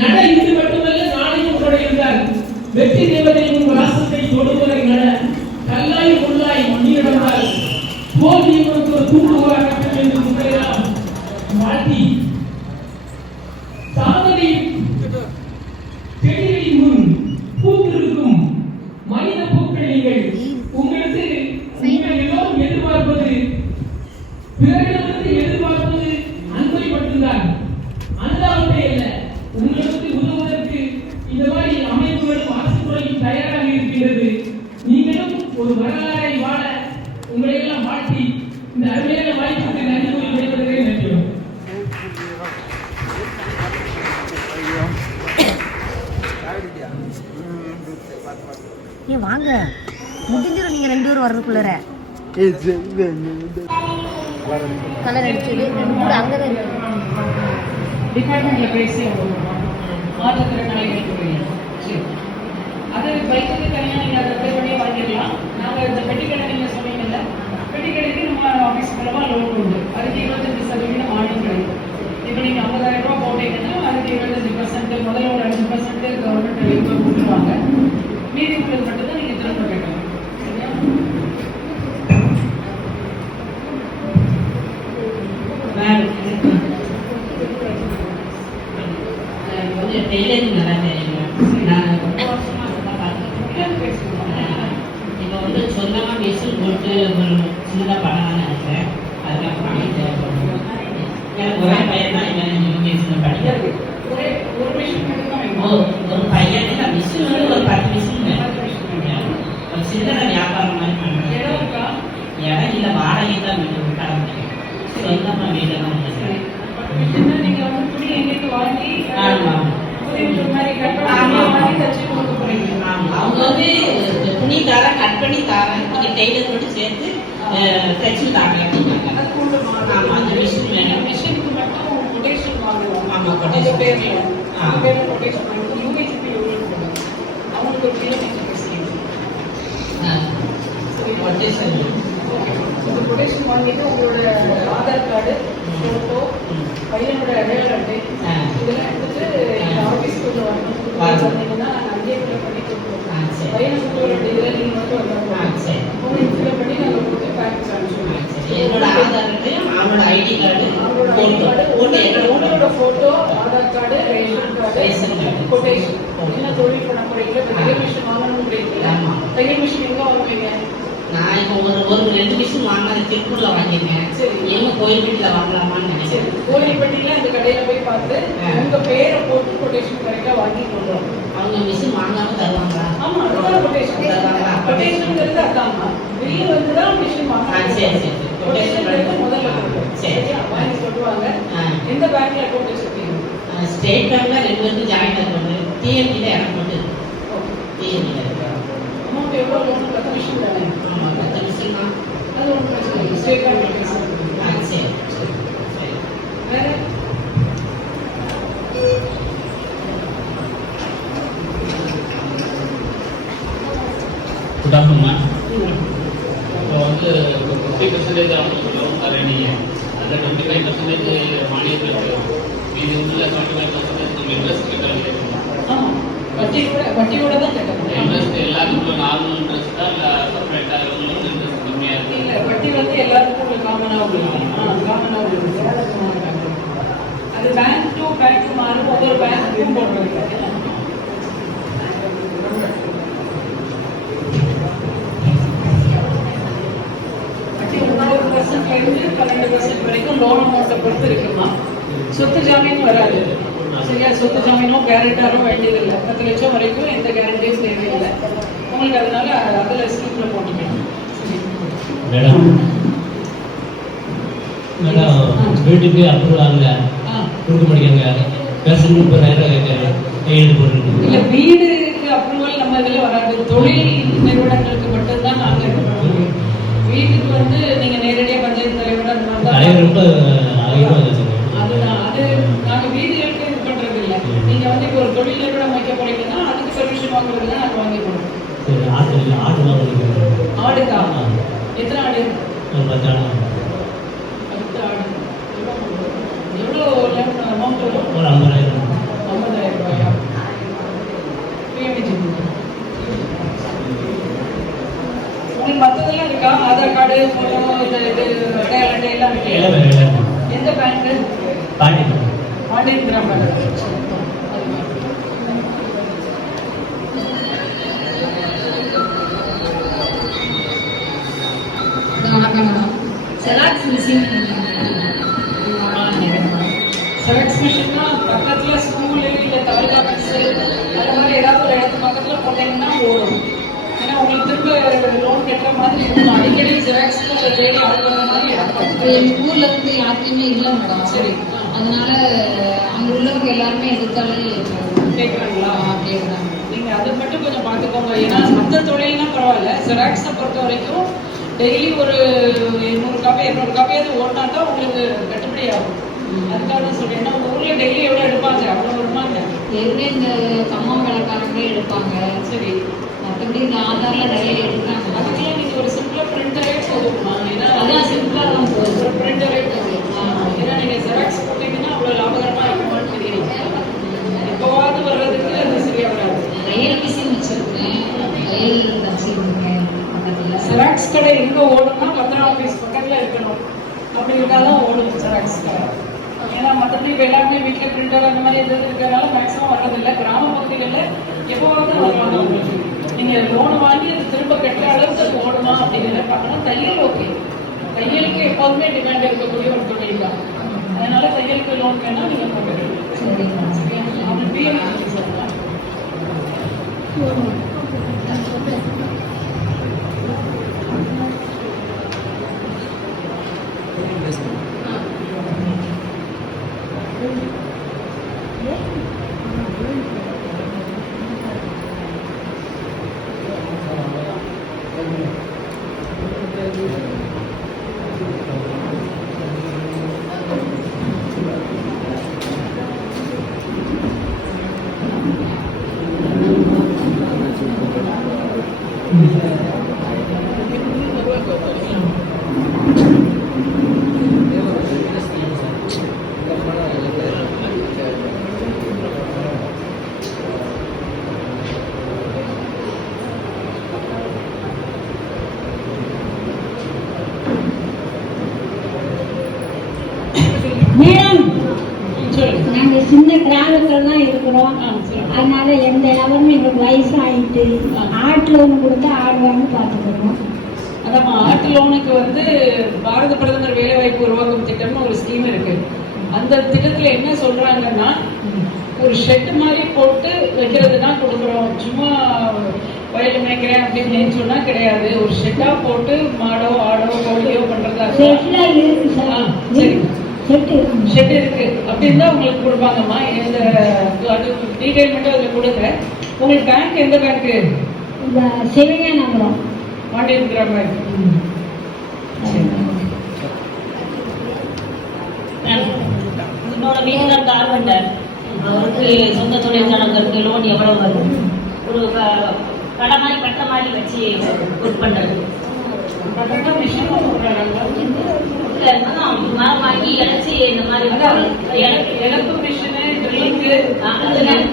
நட இன்று மட்டுமல்ல நாளையும் உங்களோட இருந்தார். வெற்றி தேவதை உங்கள் ராசத்தை தொடுவதை நட கல்லாய் உள்ளாய் மண்ணி நடந்தால் தோல்வி உங்களுக்கு ஒரு தூக்குவாகட்டும் என்று உங்களையெல்லாம் வாழ்த்தி சாதனை செடிகளின் முன் பூத்திருக்கும் மனித பூக்கள் நீங்கள். உங்களுக்கு நீங்கள் எல்லோரும் எதிர்பார்ப்பது, பிறரிடமிருந்து எதிர்பார்ப்பது அன்பை மட்டும்தான். அல்லாஹ்வை அல்ல. உங்களுக்கு உதவுவதற்கு இந்த மாதிரி அமைப்புகளும் அரசு துறையும் தயாராக இருக்கின்றது. நீங்களும் ஒரு வரலாறை வாழ உங்களை எல்லாம் வாழ்த்தி இந்த அருமையான வாய்ப்புக்கு நன்றி கூறி விடைபெறுகிறேன். நன்றி. நீ வாங்க, முடிஞ்சிடும் நீங்க 2 பேரும் வர்றதுக்குள்ளற. கலர் அடிச்சது கூட அங்கதான் இருக்கு. டிபார்ட்மெண்ட்ல பேசி மாற்றுத்திற கலைகளுக்கு சரி, அது பைக்குக்கு தனியாக நீங்கள் அதை அப்ளை பண்ணி வாங்கிடலாம். நாங்கள் இந்த பெட்டிக்கடை நீங்கள் சொன்னீங்கல்ல, பெட்டிக்கடைக்கு நம்ம ஆஃபீஸ் மூலமாக லோன் உண்டு. அதுக்கு 25% மானியம் கிடைக்கும். இப்போ நீங்கள் 50,000 ரூபா போட்டீங்கன்னா அதுக்கு 25%, முதல்ல ஒரு 5% கவர்மெண்ட் ரிலீஃபாக கொடுத்துருவாங்க. மீதி உங்களுக்கு மட்டும்தான் நீங்கள் திரும்ப கேட்கலாம். சரியா? வந்து டெய்லரிங் நல்லா தெரியுங்க. நான் ரொம்ப வருஷமா அதை பார்த்துருக்கேன். இப்போ வந்து சொந்தமாக மிஷின் போட்டு ஒரு சின்னதாக பண்ணலாம்னு நினைக்கிறேன். அதுக்காக பணம் தேவைப்படும். எனக்கு ஒரே பையன் தான் இவன் யூபிஎஸ்சியில் படிக்கிறது. ஒரு மிஷின் மட்டும் ஒரு பையன் இல்லை, மிஷின் வந்து ஒரு 10 மிஷின் ஒரு சின்ன வியாபாரம் மாதிரி பண்ணுறேன். இடம் இருக்கா? இடம் இல்லை, வாடகை தான் வீடு கடந்து சொந்தமாக வீடு தான் இருக்குது. நீங்க வந்து துணி எங்களுக்கு வாங்கி ஆமாம், அவங்க வந்து துணி தரேன், கட் பண்ணி தரேன், நீங்கள் டெய்லர் மட்டும் சேர்த்து தைச்சு தாங்க அப்படின்னாங்க. ஆமாம், அந்த மிஷின் வேணும். மிஷினுக்கு மட்டும் கொட்டேஷன் வாங்குவோம். ஆமாம், கொட்டேஷன் கொட்டேஷன் யூபிசிபி அவங்களுக்கு ஒரு கொட்டேஷன் கொட்டேஷன் வாங்கிட்டு உங்களோட ஆதார் கார்டு, ஃபோட்டோ, பையனோட அடையாள அட்டை இதெல்லாம் எடுத்துட்டு ஆஃபீஸ்க்குள்ள வரணும். வந்தீங்கன்னா நாங்கள் அங்கேயே ஃபில் பண்ணி கொடுத்துருவோம். பையனுக்கு ஃபோட்டோ இதெல்லாம் நீங்கள் மட்டும் வந்தாங்க உங்களுக்கு ஃபில் பண்ணி நாங்கள் கொடுத்து பேங்க் அனுப்பிச்சுடுவோம். என்னோட ஆதார் கார்டு, அவனோட ஐடி கார்டு, உங்களோட photo, Aadhaar card, ration card, quotation. என்ன தொழில் பண்ண போறீங்க? தையல் மிஷின் வாங்கணும்ன்றீங்களா? தையல் மிஷின் எங்கே வாங்குவீங்க? நான் இப்போ ஒரு 2 மிஷின் வாங்கினது திருப்பூர்ல வாங்கியிருக்கேன். சரி, எங்க கோயில்பட்டியில் வாங்கலாமான்னு நினைச்சேன். கோயில்பட்டியில் அந்த கடையில் போய் பார்த்து உங்க பேரை போட்டு கொட்டேஷன் கரெக்டாக வாங்கி கொண்டுறோம். அவங்க மிஷின் வாங்காம தருவாங்களா? ஆமாம், அதுதான் கொட்டேஷன் தருவாங்களா? கொட்டேஷன்ங்கிறது அதாம்மா, வெளியே வந்து தான் மிஷின் வாங்க. சரி சரி, கொட்டேஷன்ங்கிறது முதல்ல சரி வாங்கி சொல்லுவாங்க. எந்த பேங்க்ல போட்டு வச்சிருக்கீங்க? ஸ்டேட் பேங்க்ல 2 பேருக்கு ஜாயின் ஆகுது. டிஎம்டில எனக்கு போட்டு டிஎம்டில அமௌண்ட் எவ்வளோ? 10 மிஷின் தானே? ஆமாம், 10 மிஷின் தான். அது ஒன்றும் பிரச்சனை இல்லை. ஸ்டேட் பேங்க் சரி சரி சரி. வேற குட் ஆஃப்டர்நூன். இப்போ வந்து 50% அவங்க சொல்லுவோம். அது அதில் 25% மானியத்தில் கிடைக்கும். இது உள்ள 25% நம்ம இன்ட்ரெஸ்ட் கிடைக்கும். ஆமாம், வட்டியோட தான் கட்டணும். இன்ட்ரெஸ்ட் எல்லாத்துக்கும் நார்மல் இன்ட்ரெஸ்ட்டாக இல்லை செப்பரேட்டாக எவ்வளோ இன்ட்ரெஸ்ட் கம்மியாக இருக்குது? இல்லை, வட்டி வந்து எல்லாத்துக்கும் காமனாக இருக்கும். காமனாக இருக்கும். அது பேங்க் டு பேங்க் மாறும், ஒவ்வொரு பேங்க்கும் போடுறது. வட்டி 9% 12% வரைக்கும் லோன் அமௌண்ட்டை பொறுத்து இருக்குமா. சொத்து ஜாமீன் வராது. சரியா, சொத்து ஜாமீனும் கேரண்டாரும் வேண்டியதில்லை. 10 லட்சம் வரைக்கும் எந்த கேரண்டியும் தேவையில்லை உங்களுக்கு. அதனால அதில் ஸ்கீமில் போட்டுக்கணும். மேடம் வீட்டுக்கு அப்ரூவல் ஆகல, கொடுக்க மாட்டேங்க. பேசணும் 30,000 கேட்காரு, கையெழுத்து போட்டுருக்கு. இல்லை, வீடுக்கு அப்ரூவல் நம்ம இதில் வராது. தொழில் நிறுவனங்களுக்கு மட்டும்தான் நாங்கள் இது பண்ணுவோம். வீட்டுக்கு வந்து நீங்கள் நேரடியாக பஞ்சாயத்து தலைவர் அந்த மாதிரி தான். ரொம்ப 1000 அதுதான், அது நாங்கள் வீடுகளுக்கு இது பண்ணுறது இல்லை. நீங்கள் வந்து இப்போ ஒரு தொழில் நிறுவனம் வைக்க போறீங்கன்னா அதுக்கு பெர்மிஷன் வாங்குறது தான் நாங்கள் வாங்கி கொடுப்போம். சரி, ஆடுலாம் பண்ணிக்கிறோம். ஆடுக்கா? எத்தனை ஆடு? ஒரு 10 ஆடு. 10 ஆடு. எவ்வளோ அமௌண்ட் வரும்? ஒரு 50,000. 50,000 ரூபாயா? உங்களுக்கு மற்றதெல்லாம் இருக்கா? ஆதார் கார்டு, ஃபோட்டோ, இது அடையாள அட்டை எல்லாம் இருக்கு. எந்த பேங்க்கு? பாண்டியந்திரா பேங்க். செராக்ஸ் மிஷின் செராக்ஸ் மிஷின்னா பக்கத்துல ஸ்கூலு இல்லை தாலுகா ஆஃபீஸு அந்த மாதிரி ஏதாவது ஒரு இடத்து பக்கத்துல போட்டீங்கன்னா ஓடும். ஏன்னா உங்களுக்கு திரும்ப லோன் கட்டுற மாதிரி இருக்கணும். அடிக்கடி செராக்ஸ்க்கு தேடி ஆடுற மாதிரி இருக்கும். எங்கள் ஊர்ல இருந்து யாருக்குமே இல்லை மேடம். சரி, அதனால அங்க உள்ளவங்க எல்லாருமே எதிர்த்தாலே கேட்குறாங்களா? கேட்குறாங்க. நீங்க அதை மட்டும் கொஞ்சம் பார்த்துக்கோங்க. ஏன்னா மற்ற தொழில்னா பரவாயில்ல, செராக்ஸை பொறுத்த வரைக்கும் டெய்லி ஒரு 100 காப்பி 200 காப்பியாவது ஓடினா தான் உங்களுக்கு கட்டுப்படி ஆகும். அதுக்காக தான் சொல்றேன். ஏன்னா ஊர்ல டெய்லி எவ்வளோ எடுப்பாங்க, அவ்வளோ வருமாங்க. ஏற்கனவே இந்த கம்மம் வேலைக்காரங்களே எடுப்பாங்க. சரி, மற்றபடி இந்த ஆதார்ல நிறைய எடுக்கிறாங்க. அதுக்கெல்லாம் நீங்க ஒரு சிம்பிளா பிரிண்டரே போதுமா? ஏன்னா அதான் சிம்பிளா தான் போதும். ஒரு பிரிண்டரே போதும். ஏன்னா நீங்க ஜெராக்ஸ் போட்டீங்கன்னா அவ்வளோ லாபகரமா இருக்குமான்னு தெரியல. எப்போவாது வர்றதுக்கு அது சரியா வராது. தையல் மிஷின் வச்சிருக்கேன், தையல் தச்சிருக்கேன் பக்கத்துல. ஜெராக்ஸ் கடை எங்க ஓடும்னா பத்திரம் ஆஃபீஸ் பக்கத்துல இருக்கணும். அப்படி இருந்தாதான் ஓடும் ஜெராக்ஸ் கடை. ஏன்னா மற்றபடி இப்போ எல்லாருமே வீட்டில் பிரிண்டர் அந்த மாதிரி எதாவது இருக்கிறதுனால மேக்ஸிமம் வர்றதில்லை. கிராம பகுதிகளில் எப்போவாவது வருவாங்க உங்களுக்கு. நீங்கள் லோன் வாங்கி அது திரும்ப கட்டுற அளவுக்கு அது ஓடுமா அப்படிங்கிறத பார்க்கணும். தையல் ஓகே, தையலுக்கு எப்போதுமே டிமாண்ட் இருக்கக்கூடிய ஒரு தொழில் தான். அதனால தையலுக்கு லோன் வேணா நீங்கள் போட்டுக்கலாம். சரியா? அப்படி பிஎம் சொல்லலாம். மேடம், சொல்லுங்க. நாங்க சின்ன கிராமத்துல தான் இருக்கிறோம். அதனால எந்த இடமும் எங்களுக்கு வயசாயிட்டு ஆட்டு லோன் கொடுத்தா ஆடுவாங்க பார்த்துக்கணும். அதாம்மா, ஆட்டு லோனுக்கு வந்து பாரத பிரதமர் வேலைவாய்ப்பு உருவாக்கும் திட்டம்னு ஒரு ஸ்கீம் இருக்கு. அந்த திட்டத்துல என்ன சொல்றாங்கன்னா, ஒரு ஷெட் மாதிரி போட்டு வைக்கிறதுனா கொடுக்குறோம். சும்மா வயல் மேய்க்கிறேன் அப்படின்னு சொன்னா கிடையாது. ஒரு ஷெட்டா போட்டு மாடோ ஆடோ கோழியோ பண்றதா செட்ல இருக்கு சார். சரி, செட்டு ஷெட் இருக்கு அப்படின்னு தான் உங்களுக்கு கொடுப்பாங்கம்மா. இந்த டீடைல் மட்டும் அதில் கொடுங்க. உங்களுக்கு பேங்க் எந்த பேங்க்கு? இந்த சிவகங்கை நகரம் பாண்டியந்திரா பேங்க். என்னோட வீட்டுக்கார் கார்பெண்டர், அவருக்கு சொந்த தொழிற்சாலைக்கு லோன் எவ்வளவு வரும்? ஒரு கடை மாதிரி கட்ட மாதிரி வச்சு ஒர்க் பண்ணுறது. மிஷின் மரம் வாங்கி மிக்ஸி இந்த மாதிரி அதான் இழப்பு மிஷினு ட்ரில்லிங்கு அதுதான்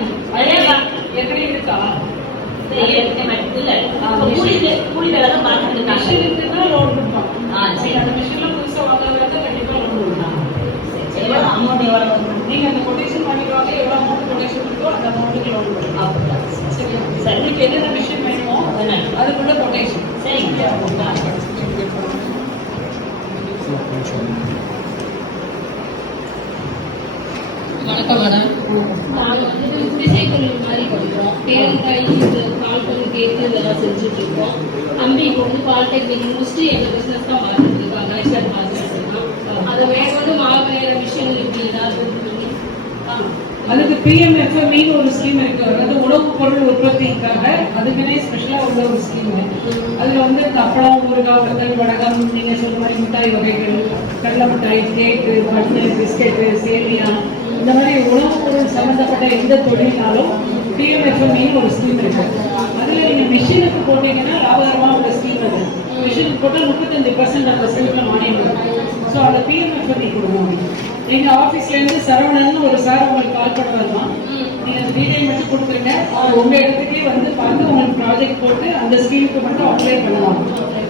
எப்படி இருக்கா? கூலி வேலை தான் பார்த்துட்டு இருக்காங்க. மிஷின் இருக்குன்னா லோன் கொடுப்பாங்க. சரி. அந்த மிஷின்லாம் புதுசாக வாங்குறதுக்கு கண்டிப்பாக லோன் கொடுப்பாங்க. அமௌண்ட் எவ்வளோ நீங்க அந்த கொட்டேஷன் பண்ணிடுவாங்க, எவ்வளோ அமௌண்ட் கொட்டேஷன் இருக்கோ அந்த அமௌண்ட்டுக்கு லோன் கொடுப்பாங்க. சரியா? உங்களுக்கு என்னென்ன மிஷின் வேணுமோ அதுக்குள்ள கொட்டேஷன். சரிங்க. வணக்கம் மேடம். நாங்கள் வந்து திசைத்தொழில் மாதிரி படிக்கிறோம். பேரந்தாய் இது கால் பண்ணி கேட்டு இதெல்லாம் செஞ்சுட்டு இருக்கோம். தம்பி இப்போ வந்து பாலிடெக்னிக் முடிச்சுட்டு எங்கள் பிஸ்னஸ் தான் பார்த்துட்டு இருக்காங்க. எக்ஸ்டர் பார்த்துட்டு அதை வேற வந்து வேற விஷயம் இருக்கு ஏதாவது அதுக்கு PMFME ஒரு ஸ்கீம் இருக்கு. அதாவது உணவுப் பொருள் உற்பத்திக்காக அதுக்குன்னே ஸ்பெஷலா உள்ள ஒரு ஸ்கீம். அதுல வந்து தப்பளம், ஊறுகாய், வத்தல், வடகம், நீங்க சொல்ற மாதிரி மிட்டாய் வகைகள், கடலை மிட்டாய், கேக்கு, பண்ணு, பிஸ்கெட்டு, சேமியா, இந்த மாதிரி உணவுப் பொருள் சம்பந்தப்பட்ட எந்த தொழில்னாலும் PMFME ஒரு ஸ்கீம் இருக்கு. அதுல நீங்க மிஷினுக்கு போட்டீங்கன்னா லாபகரமா உள்ள ஸ்கீம் அது. மிஷினுக்கு போட்டால் 35% அந்த ஸ்கீம்ல மானியம் வரும். ஸோ அதை PMFME கொடுக்கணும். நீங்க ஆபீஸ்ல இருந்து சரவணன் ஒரு சார் உங்களுக்கு கால் பண்ண வருவான். நீங்க டீடைல் மட்டும் கொடுத்துருங்க. உங்க இடத்துக்கே வந்து பார்த்து உங்களுக்கு ப்ராஜெக்ட் போட்டு அந்த ஸ்கீமுக்கு மட்டும் அப்ளை பண்ணலாம்.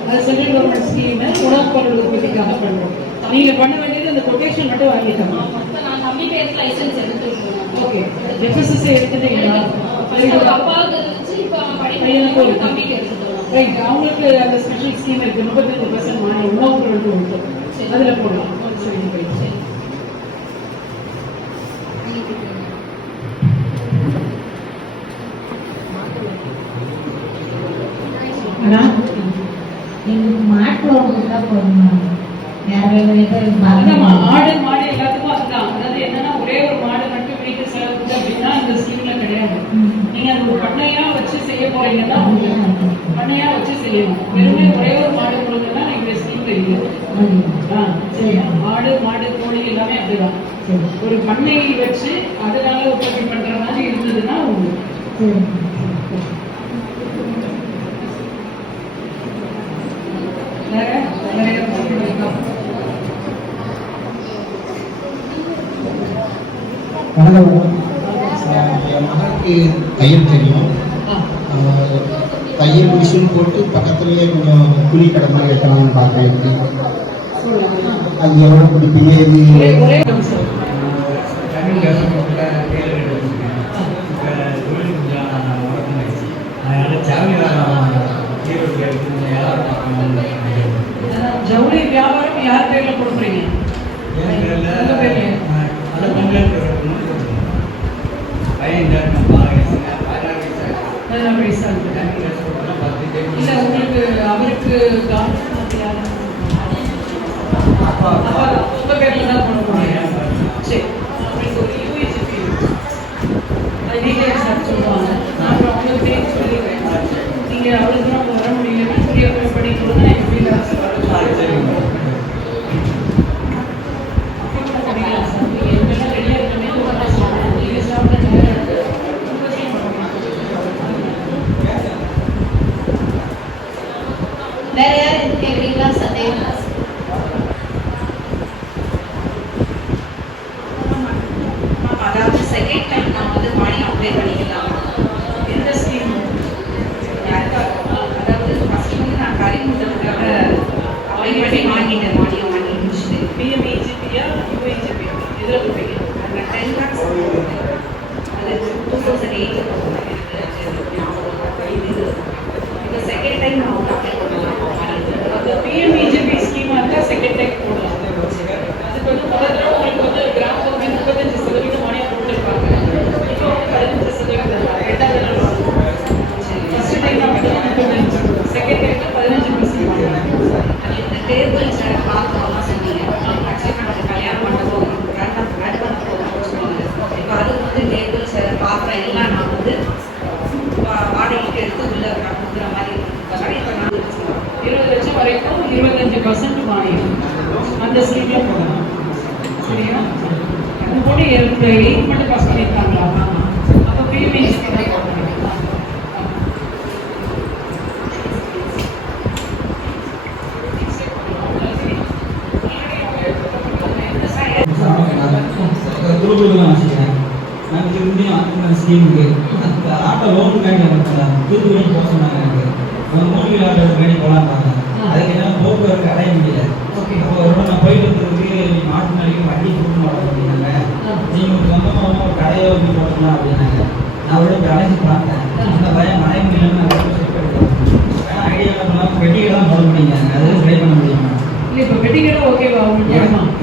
அது சென்ட்ரல் கவர்மெண்ட் ஸ்கீம் உணவுப் பொருள் உற்பத்திக்காக பண்றோம். நீங்க பண்ண வேண்டியது அந்த கொட்டேஷன் மட்டும் வாங்கிக்கணும். நான் தம்பி பேருக்கு லைசன்ஸ் எடுத்துருக்கேன். ஓகே, FSSAI எடுத்துட்டீங்களா? அப்பாவுக்கு இருந்துச்சு, இப்போ பையனுக்கு ஒரு தம்பிக்கு எடுத்துருக்கோம். ரைட். அவங்களுக்கு அந்த ஸ்பெஷல் ஸ்கீம் இருக்கு. 35% மானியம் உணவுப் பொருள் உண்டு. அதுல போடலாம். சரி. மாட்டு லோன் கொடுத்தா போதுமா? ஆடு மாடு எல்லாத்துக்கும் அதுதான். அதாவது என்னன்னா ஒரே ஒரு மாடு மட்டும் வீட்டு செலவுக்கு அப்படின்னா இந்த ஸ்கீம்ல கிடையாது. நீங்க அது ஒரு பண்ணையா வச்சு செய்ய போறீங்கன்னா பண்ணையா வச்சு செய்யணும். வெறுமே ஒரே ஒரு மாடு கொடுங்கன்னா இந்த ஸ்கீம்ல இல்லை. சரி. மாடு கோழி எல்லாமே அப்படிதான். ஒரு பண்ணையை வச்சு அதனால உற்பத்தி பண்ற மாதிரி இருந்ததுன்னா வேற என் மகனுக்கு தையல் தெரியும். தையல் மிஷின் போட்டு பக்கத்துலேயே கொஞ்சம் கூலி கடை மாதிரி வைக்கலாம்னு பார்க்குறேன். அது எவ்வளோ கொடுப்பீங்க? ஒரே ஜவுளி வியாபாரம் யார் பேர்ல கொடுக்குறீங்க? உங்க பேர்ல? இல்ல உங்களுக்கு அவருக்கு உங்க பேர்ல தான் போட போறீங்க. சரி. உங்களுக்கு ஒரு UAGP அது டீடைல்ஸ் சொல்லுவாங்க. நான் அப்புறம் உங்களுக்கு பேர் சொல்லிடுறேன். நீங்க அவ்வளவு தூரம் வர முடியலன்னா புரிய படி கொடுங்க. எப்படி வேற யாரும் எதுவும் கேட்குறீங்களா? சந்தேகம்? அதாவது செகண்ட் டைம் நான் வந்து மணி அப்ளை பண்ணிக்கலாம். எந்த ஸ்கீம்? அதாவது ஃபர்ஸ்ட் வந்து நான் கரிமுதலுக்காக அப்ளை பண்ணி வாங்கிட்டேன். மானியம் வாங்கி முடிச்சுட்டு PMEGP-யா UAGP இதில் கொடுப்பீங்க? அந்த 10 lakhs அது 2008 இது செகண்ட் டைம் நான் வந்து அப்ளை பண்ணலாம். அது PMEGP ஸ்கீமா இருந்தால் செகண்ட் டைம் போடலாம். அதுக்கு வந்து முதல் தடவை உங்களுக்கு வந்து கிராம கவர்மெண்ட் 35% மானியம் கொடுத்துருப்பாங்க. இப்போ வந்து 15%. ரெண்டாவது நாள் ஃபர்ஸ்ட் டைம் மட்டும் 35%, செகண்ட் டைம்ல 15%. இந்த டேபிள் சேர் பார்க்கணும்னு சொன்னீங்க. ஆக்சுவலி நம்ம கல்யாணம் பண்ண ஆட் பண்ண போகிறோம்னு சொன்னாங்க. இப்போ அது வந்து டேபிள் சேர் பாத்திரம் எல்லாம் நான் வந்து வாடகைக்கு எடுத்து உள்ள கொடுக்குற மாதிரி அதனால இப்போ நான் 20 லட்சம் வரைக்கும் 25% மானியம் அந்த ஸ்கீம்ல போடலாம். சரியா? அது போட்டு 8 மட்டும் பாஸ் பண்ணியிருக்காங்களா? அப்போ PMEGP தான் போடுறாங்க. ஸ்கீமுக்கு அந்த ஆட்டோ லோன் வேண்டி தூத்துக்குடி போக சொன்னாங்க. எனக்கு ஒரு 3 வீல் ஆட்டோ வேண்டி போகலாம் பார்த்தேன். அதுக்கு என்ன போக்குவரத்து அடைய முடியல. அப்போ ஒரு நான் போயிட்டு வந்ததுக்கு மாட்டு நாளைக்கு வண்டி கூட்டு மாட்டோம் அப்படின்னாங்க. நீங்கள் சொந்தமாக ஒரு கடையை வந்து போடலாம் அப்படின்னாங்க. நான் அவரோட அழைச்சி பார்த்தேன். அந்த பயம் மழை முடியலன்னு நான் செக் பண்ணிட்டேன். ஆனால் ஐடியா பண்ணலாம் வெட்டிகளை தான் போட முடியுங்க. அதுவும் ட்ரை பண்ண முடியுமா? இல்லை இப்போ வெட்டிங்கன்னா ஓகேவா உங்களுக்கு?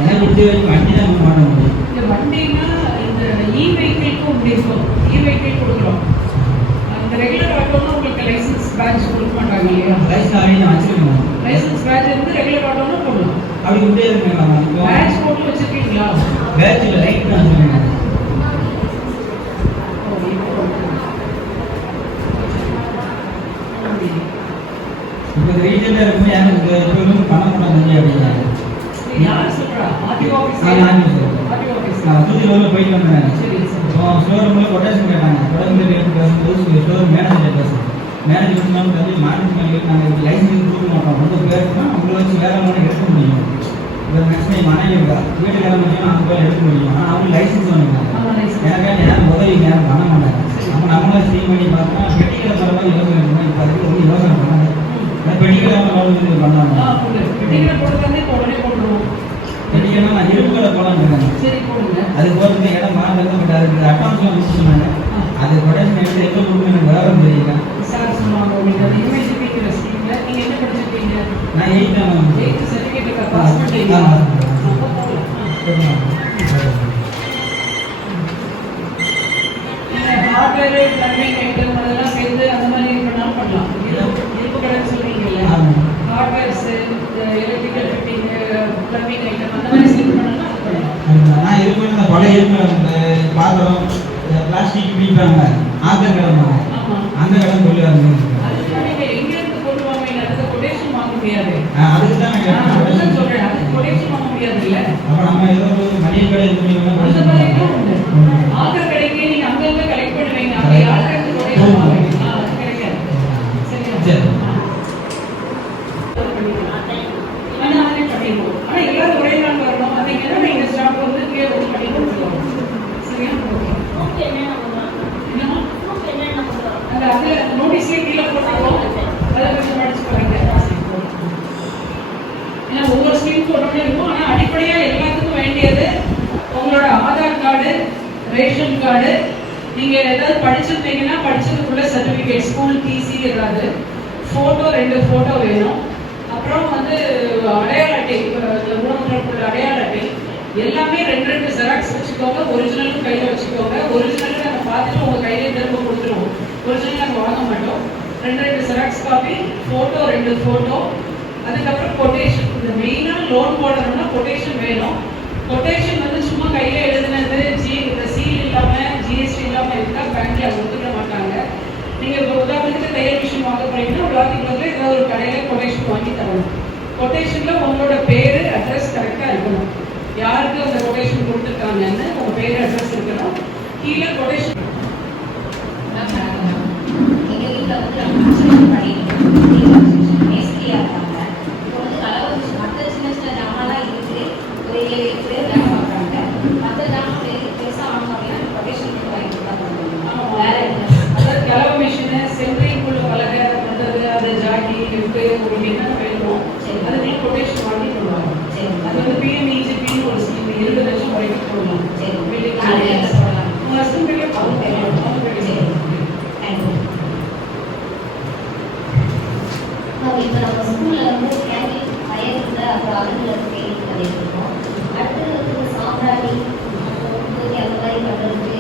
எனக்கு பிடிச்ச வரைக்கும் வண்டி தான் மாட்ட முடியும். இந்த வண்டினா இந்த இ-வெஹிக்கிள்க்கும் இப்படி இருக்கும். இ-வெஹிக்கிள் கொடுக்குறோம். அந்த ரெகுலர் ஆட்டோனா உங்களுக்கு லைசன்ஸ் பேட்ச் கொடுக்க மாட்டாங்க இல்லையா? லைசன்ஸ் ஆல்ரெடி நான் வச்சிருக்கேன். லைசன்ஸ் பேட்ச் இருந்து ரெகுலர் ஆட்டோனா போடலாம். அப்படி விட்டே இருக்கேன். பேட்ச் போட்டு வச்சிருக்கீங்களா? பேட்சில் லைட் தான் வச்சிருக்கேன். இப்போ ரீஜனில் இருக்கும்போது எனக்கு எப்போதும் பணம் பண்ண முடியும் அப்படின்னாங்க. யார் சொல்கிறா? RTO office. RTO office. நான் தூத்துக்குடியில் போயிட்டு வந்தேன். சரி சரி. ஸ்டோரூமில் கொட்டேஷன் கேட்டாங்க. கொட்டேஷன் கேட்டு பேசும்போது ஸ்டோர் மேனேஜர் பேசுகிறேன். மேனேஜர் சொன்னாலும் வந்து மார்க்கெட் நாங்கள் இப்படி லைசன்ஸ் கொடுக்க மாட்டோம். ரொம்ப பேருக்குன்னா அவங்கள வச்சு வேற மாதிரி எடுக்க முடியும். இப்போ மேக்ஸிமம் மனைவி வீட்டுக்கார முடியும் அவங்க போய் எடுக்க முடியும். ஆனால் அவங்க லைசன்ஸ் வாங்கினாங்க. எனக்கு நேரம் உதவி நேரம் பண்ண மாட்டாங்க. அப்போ நம்மளும் சீன் பண்ணி பார்த்தோம்னா பெட்டிகளை தர மாதிரி யோசனை பண்ணோம். இப்போ அதுக்கு வந்து யோசனை பண்ணாங்க. பெட்டிகளை இது பண்ணாங்க. பெட்டிகளை போட்டு உடனே போட்டுருவோம். பெட்டிகளை நான் இரும்புகளை போகலான்னு இருக்கேன். சரி போடுங்க. அது போகிறதுக்கு இடம் மாறுறது பட் அதுக்கு அட்வான்ஸ்லாம் முடிச்சுருந்தாங்க. அது கொட்டேஷன் எடுத்து எப்போ கொடுக்கணும் எனக்கு வேறு தெரியல. சார் சொன்னாங்க உங்களுக்கு அது இமேஜ் பிடிக்கிற ஸ்கீமில் நீங்கள் என்ன படிச்சிருக்கீங்க? நான் 8th சர்டிஃபிகேட் பாஸ் பண்ணிட்டீங்களா? அப்போ போகலாம். நீங்கள் ஹார்ட்வேர் பிளம்பிங் ஐட்டம் அதெல்லாம் சேர்ந்து அந்த மாதிரி பண்ணாலும் பண்ணலாம். இருப்பு கடைன்னு சொல்கிறீங்கல்ல, hardwares electrical fitting plumbing item அந்த மாதிரி சேர்ந்து பண்ணலாம் அது பண்ணலாம். நான் இருப்பு இந்த பழைய இருப்பு பாத்திரம் பிளாஸ்டிக் பிடிப்பாங்க ஆத்தர் கிடமா அந்த கிடம் சொல்லுவாங்க. அதுக்கு நீங்கள் எங்கேருந்து கொண்டு வாங்க? அதுக்கு கொட்டேஷன் வாங்க முடியாது. அதுக்கு தான் அதுதான் சொல்கிறேன். அதுக்கு கொட்டேஷன் வாங்க முடியாது இல்லை. அப்போ நம்ம ஏதோ ஒரு மளிகை கடை அந்த மாதிரியும் உண்டு. ஆத்தர் கடைக்கு நீங்கள் அங்கங்கே கலெக்ட் பண்ணுவீங்க. அங்கே யாருக்கு கொட்டேஷன் வாங்குவீங்க? அது கிடைக்காது. சரியா? சரி. ஆனால் அதே பண்ணிடுவோம். ஆனால் எல்லாரும் ஒரே நாள் வரணும். அது என்னன்னா எங்கள் ஸ்டாஃப் வந்து கீழே வச்சு பண்ணி கொடுத்துருவோம். சரியா? அந்த அதில் நோட்டீஸ்லேயே கீழே போட்டுருவோம். அதை கொஞ்சம் படிச்சு பாருங்க. ஏன்னா ஒவ்வொரு ஸ்கீம் போட்டோம்னே இருக்கும். ஆனால் அடிப்படையாக எல்லாத்துக்கும் வேண்டியது உங்களோட ஆதார் கார்டு, ரேஷன் கார்டு, நீங்கள் ஏதாவது படிச்சிருந்தீங்கன்னா படிச்சதுக்குள்ள சர்டிஃபிகேட், ஸ்கூல் டிசி ஏதாவது, ஃபோட்டோ 2 ஃபோட்டோ வேணும். அப்புறம் வந்து அடையாள அட்டை, ஊனமுற்றோருக்குள்ள அடையாள அட்டை எல்லாமே 2 ஜெராக்ஸ் வச்சுக்கோங்க. ஒரிஜினலும் கையில் வச்சுக்கோங்க. ஒரிஜினல் நாங்கள் பார்த்துட்டு உங்கள் கையிலே திரும்ப கொடுத்துருவோம். ஒரிஜினல் நாங்கள் வாங்க மாட்டோம். 2 ஜெராக்ஸ் காப்பி, ஃபோட்டோ 2 ஃபோட்டோ, அதுக்கப்புறம் கொட்டேஷன். இந்த மெயினாக லோன் போடணும்னா கொட்டேஷன் வேணும். கொட்டேஷன் வந்து சும்மா கையில் எழுதுனது இந்த சீல் இல்லாமல் ஜிஎஸ்டி இல்லாமல் இருந்தால் பேங்க்கில் அவங்க ஒத்துக்க மாட்டாங்க. நீங்கள் இப்போ உதாரணத்துக்கு தையல் மிஷின் வாங்க போறீங்கன்னா ஒரு வாரத்துக்கு பதில் ஏதாவது ஒரு கடையில் கொட்டேஷன் வாங்கி தரணும். கொட்டேஷனில் உங்களோட பேர் அட்ரஸ் கரெக்டாக இருக்கணும். யாருக்கு அந்த கொட்டேஷன் கொடுத்துருக்காங்கன்னு உங்கள் பேர் அட்ரஸ் இருக்கணும். கீழே கொட்டேஷன் எங்கள் வீட்டில் வந்து படிக்கிறோம் மேஸ்திரியாக இருக்காங்க. இப்போ வந்து அளவு மற்ற சின்ன சின்ன ஜாமான்லாம் இருக்குது. ஒரு 7 பேர் வேலை பார்க்குறாங்க. மற்ற ஜாமான் பெருசாக வாங்க அப்படின்னா கொட்டேஷன் வாங்கி கொடுத்தா பண்ணுவோம். வேலை அதாவது கலவை மிஷினு, சென்ட்ரிங்குள்ள பலகை பண்ணுறது, அது ஜாக்கி இருக்கு, உங்களுக்கு என்னென்ன வேணும் அதுக்கு கொட்டேஷன் வாங்கி போடுவாங்க. அது வந்து பிஎம்இஜிபின்னு ஒரு ஸ்கீம் 20 லட்சம் வரைக்கும் போடலாம். உங்கள் ஹஸ்பண்ட் பேர்ல அவங்க பேர் இப்போ நம்ம ஸ்கூலில் வந்து கேண்டீன் வயதில் அப்புறம் அலுவலகத்துக்கு பெயிண்ட் பண்ணிட்டு இருக்கோம். அடுத்தது வந்து சாம்பிராணி அந்த மாதிரி பண்ணுறதுக்கு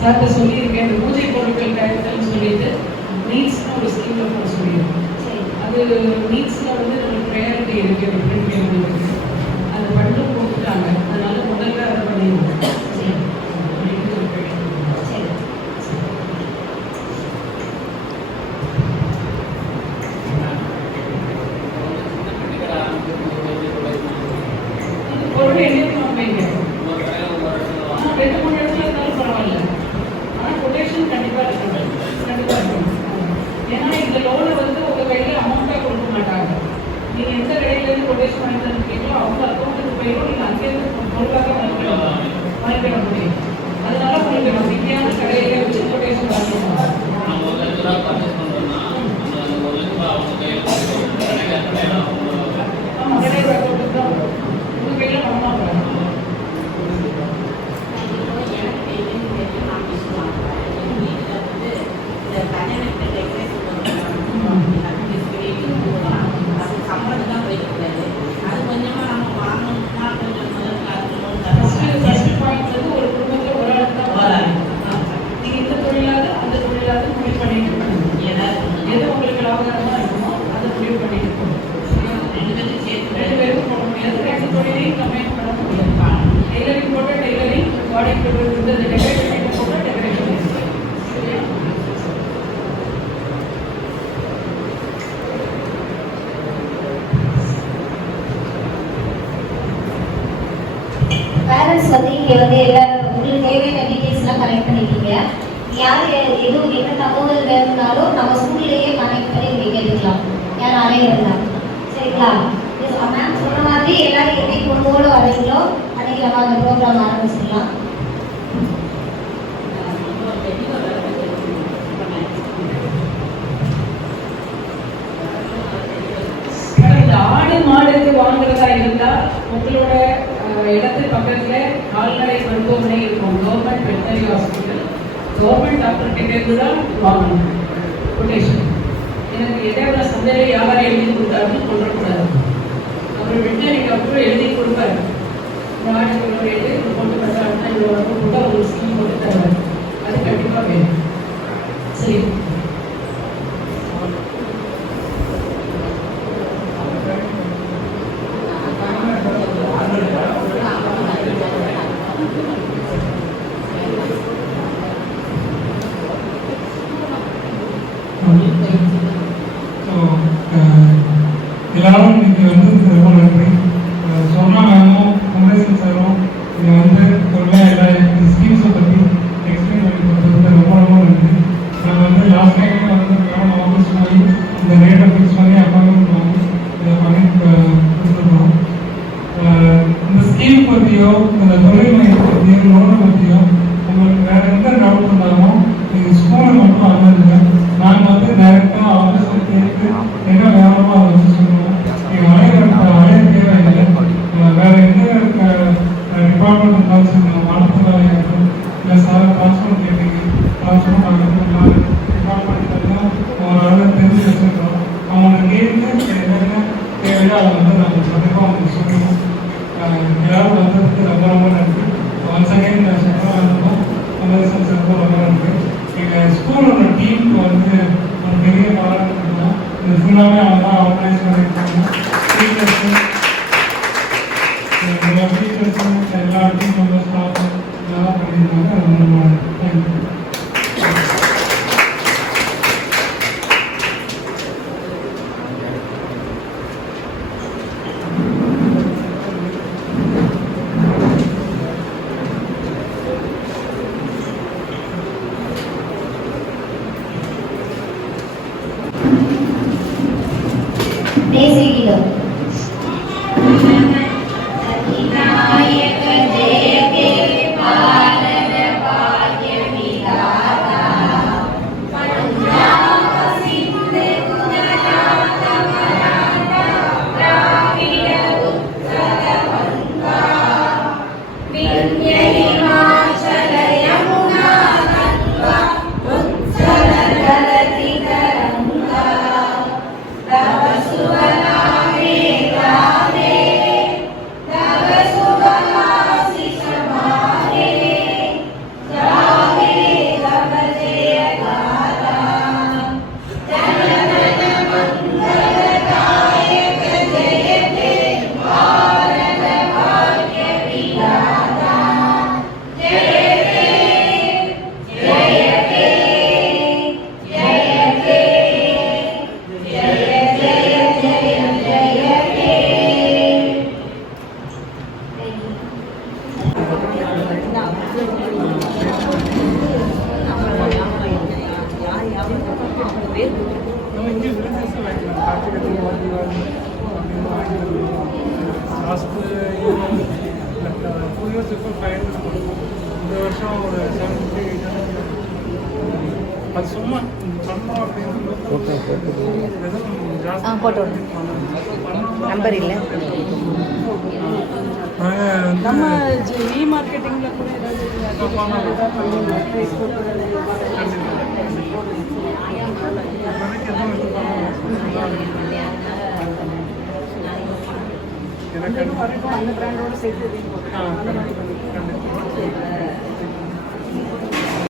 சார்கிட்ட சொல்லியிருக்கேன். இந்த பூஜை பொருட்கள் தயாரித்தல்னு சொல்லிட்டு நீட்ஸ்னு ஒரு ஸ்கீமில் போட சொல்லியிருக்கோம். அது நீட்ஸில் வந்து நம்மளுக்கு ப்ரையாரிட்டி இருக்குது. டிஃப்ரெண்ட் பேமெண்ட்டுக்கு அது மட்டும் கொடுத்துட்டாங்க. அதனால முதல்ல அதை பண்ணிடுவோம். பொருள் என்னைக்கு வாங்குவீங்க? 2-3 இடத்துல இருந்தாலும் பரவாயில்ல. ஆனால் கொட்டேஷன் கண்டிப்பாக இருக்கணும். கண்டிப்பாக இருக்கணும். ஏன்னா இந்த லோனை வந்து உங்கள் கையில் அமௌண்ட்டாக கொடுக்க மாட்டாங்க. நீங்கள் எந்த கடையிலேருந்து கொட்டேஷன் வாங்கி தந்துருக்கீங்களோ அவங்க அக்கௌண்ட்டுக்கு போயிடும். நீங்கள் அங்கேருந்து பொருளாக வாங்கிக்கிட முடியும். அதனால உங்களுக்கு ரெண்டையும் கம்பைன் பண்ண முடியாது. டெய்லரிங் போட்டால் டெய்லரிங், பாடிக்கு வந்து டெக்கரேஷன் போட்டால் டெக்கரேஷன். பேரண்ட்ஸ் வந்து இங்கே வந்து எல்லாரும் உங்களுக்கு தேவையான டீட்டெயில்ஸ்லாம் கலெக்ட் பண்ணிக்கிங்க. யார் எதுவும் என்ன தகவல் வேணும்னாலும் நம்ம ஸ்கூல்லேயே கனெக்ட் பண்ணி நீங்கள் கேட்டுக்கலாம். யார் அலையிறலாம் சரிங்களா? மேம் சொன்ன மாதிரி எல்லாரும் எப்படி பொண்ணோடு வரீங்களோ அன்றைக்கி நம்ம அந்த ப்ரோக்ராம் ஆரம்பிச்சிடலாம். இந்த ஆடு மாடுக்கு வாங்குறதா இருந்தால் உங்களோட இடத்து பக்கத்தில் கால்நடை மருத்துவமனை இருக்கும். Government veterinary hospital, government doctor கிட்டேருந்து தான் வாங்கணும் கொட்டேஷன். எனக்கு எதாவது சந்தையில் யாரும் எழுதி கொடுத்தாருன்னு சொல்லக்கூடாது. அவர் வெட்டரி டாக்டர் எழுதி கொடுப்பாரு. இந்த ஆடுக்கு இவ்வளோ ரேட்டு கொண்டு வந்தாருன்னா இவ்வளோ வந்து கூட ஒரு ஸ்கீம் போட்டு தருவார். அது கண்டிப்பாக வேணும். சரி, எல்லாரும் இன்னைக்கு வந்து ரொம்ப நன்றி. சொன்னா மேமும் குமரேசன் சாரும் இங்கே வந்து எல்லா ஸ்கீம்ஸை பற்றி எக்ஸ்பிளைன் பண்ணி கொடுத்ததுக்கு ரொம்ப ரொம்ப நன்றி. நான் வந்து லாஸ்ட் டைம் வந்து மேம் ஆஃபீஸ் போய் இந்த ரேட்டை ஃபிக்ஸ் பண்ணி அப்பாயின்மெண்ட் வாங்கி இதை பண்ணி கொடுத்துருக்கோம். இந்த ஸ்கீம் பற்றியோ இந்த தொழில் மையத்தை பற்றியோ லோனை பற்றியோ உங்களுக்கு வேறு எந்த டவுட் இருந்தாலும் நீங்கள் ஸ்கூலை மட்டும் அனுமதிங்க. நாங்கள் வந்து டைரெக்டாக ஆஃபீஸில் கேட்டு என்ன வேணுமோ அதை வச்சு சொல்லுவோம். நீங்கள் அலைய தேவையில்லை. வேறு எந்த டிபார்ட்மெண்ட் இருந்தாலும் சரி, மாநிலத்தில் இருக்கட்டும் இல்லை சார் டிரான்ஸ்போர்ட் கேட்டீங்க, டிரான்ஸ்போர்ட் நாங்கள் டிபார்ட்மெண்ட்லாம் ஓரளவு தெரிஞ்சு வச்சுருக்கோம். அவங்களை கேட்டு என்னென்ன தேவையோ அதை வந்து நாங்கள் கண்டிப்பாக அவங்களுக்கு சொல்லுவோம். எல்லாரும் வந்ததுக்கு ரொம்ப ரொம்ப நன்றி. ஒன்ஸ் அகைன் சொல்லுவோம் கமலேசன் சார் ரொம்ப நன்றி. எங்கள் ஸ்கூலோட டீமுக்கு வந்து ஒரு பெரிய பாராட்டு கொடுத்தோம். இது ஃபுல்லாகவே அவங்க தான் ஆர்கனைஸ் பண்ணியிருக்காங்க. டீச்சர்ஸு எல்லா டீம் மெம்பர்ஸ் ஸ்டாஃப் இதெல்லாம் பண்ணியிருக்காங்க. அது ரொம்ப தேங்க்யூ. தேசியம் லாஸ்ட் 2 years before 500 கொடுக்கும். இந்த வருஷம் ஒரு 750 அது சும்மா பண்ணோம் அப்படின்னு போட்டோ நம்பர் இல்லை. நம்ம இ மார்க்கெட்டிங்கில் கூட எனக்கு அந்த பிராண்டோட சேர்த்து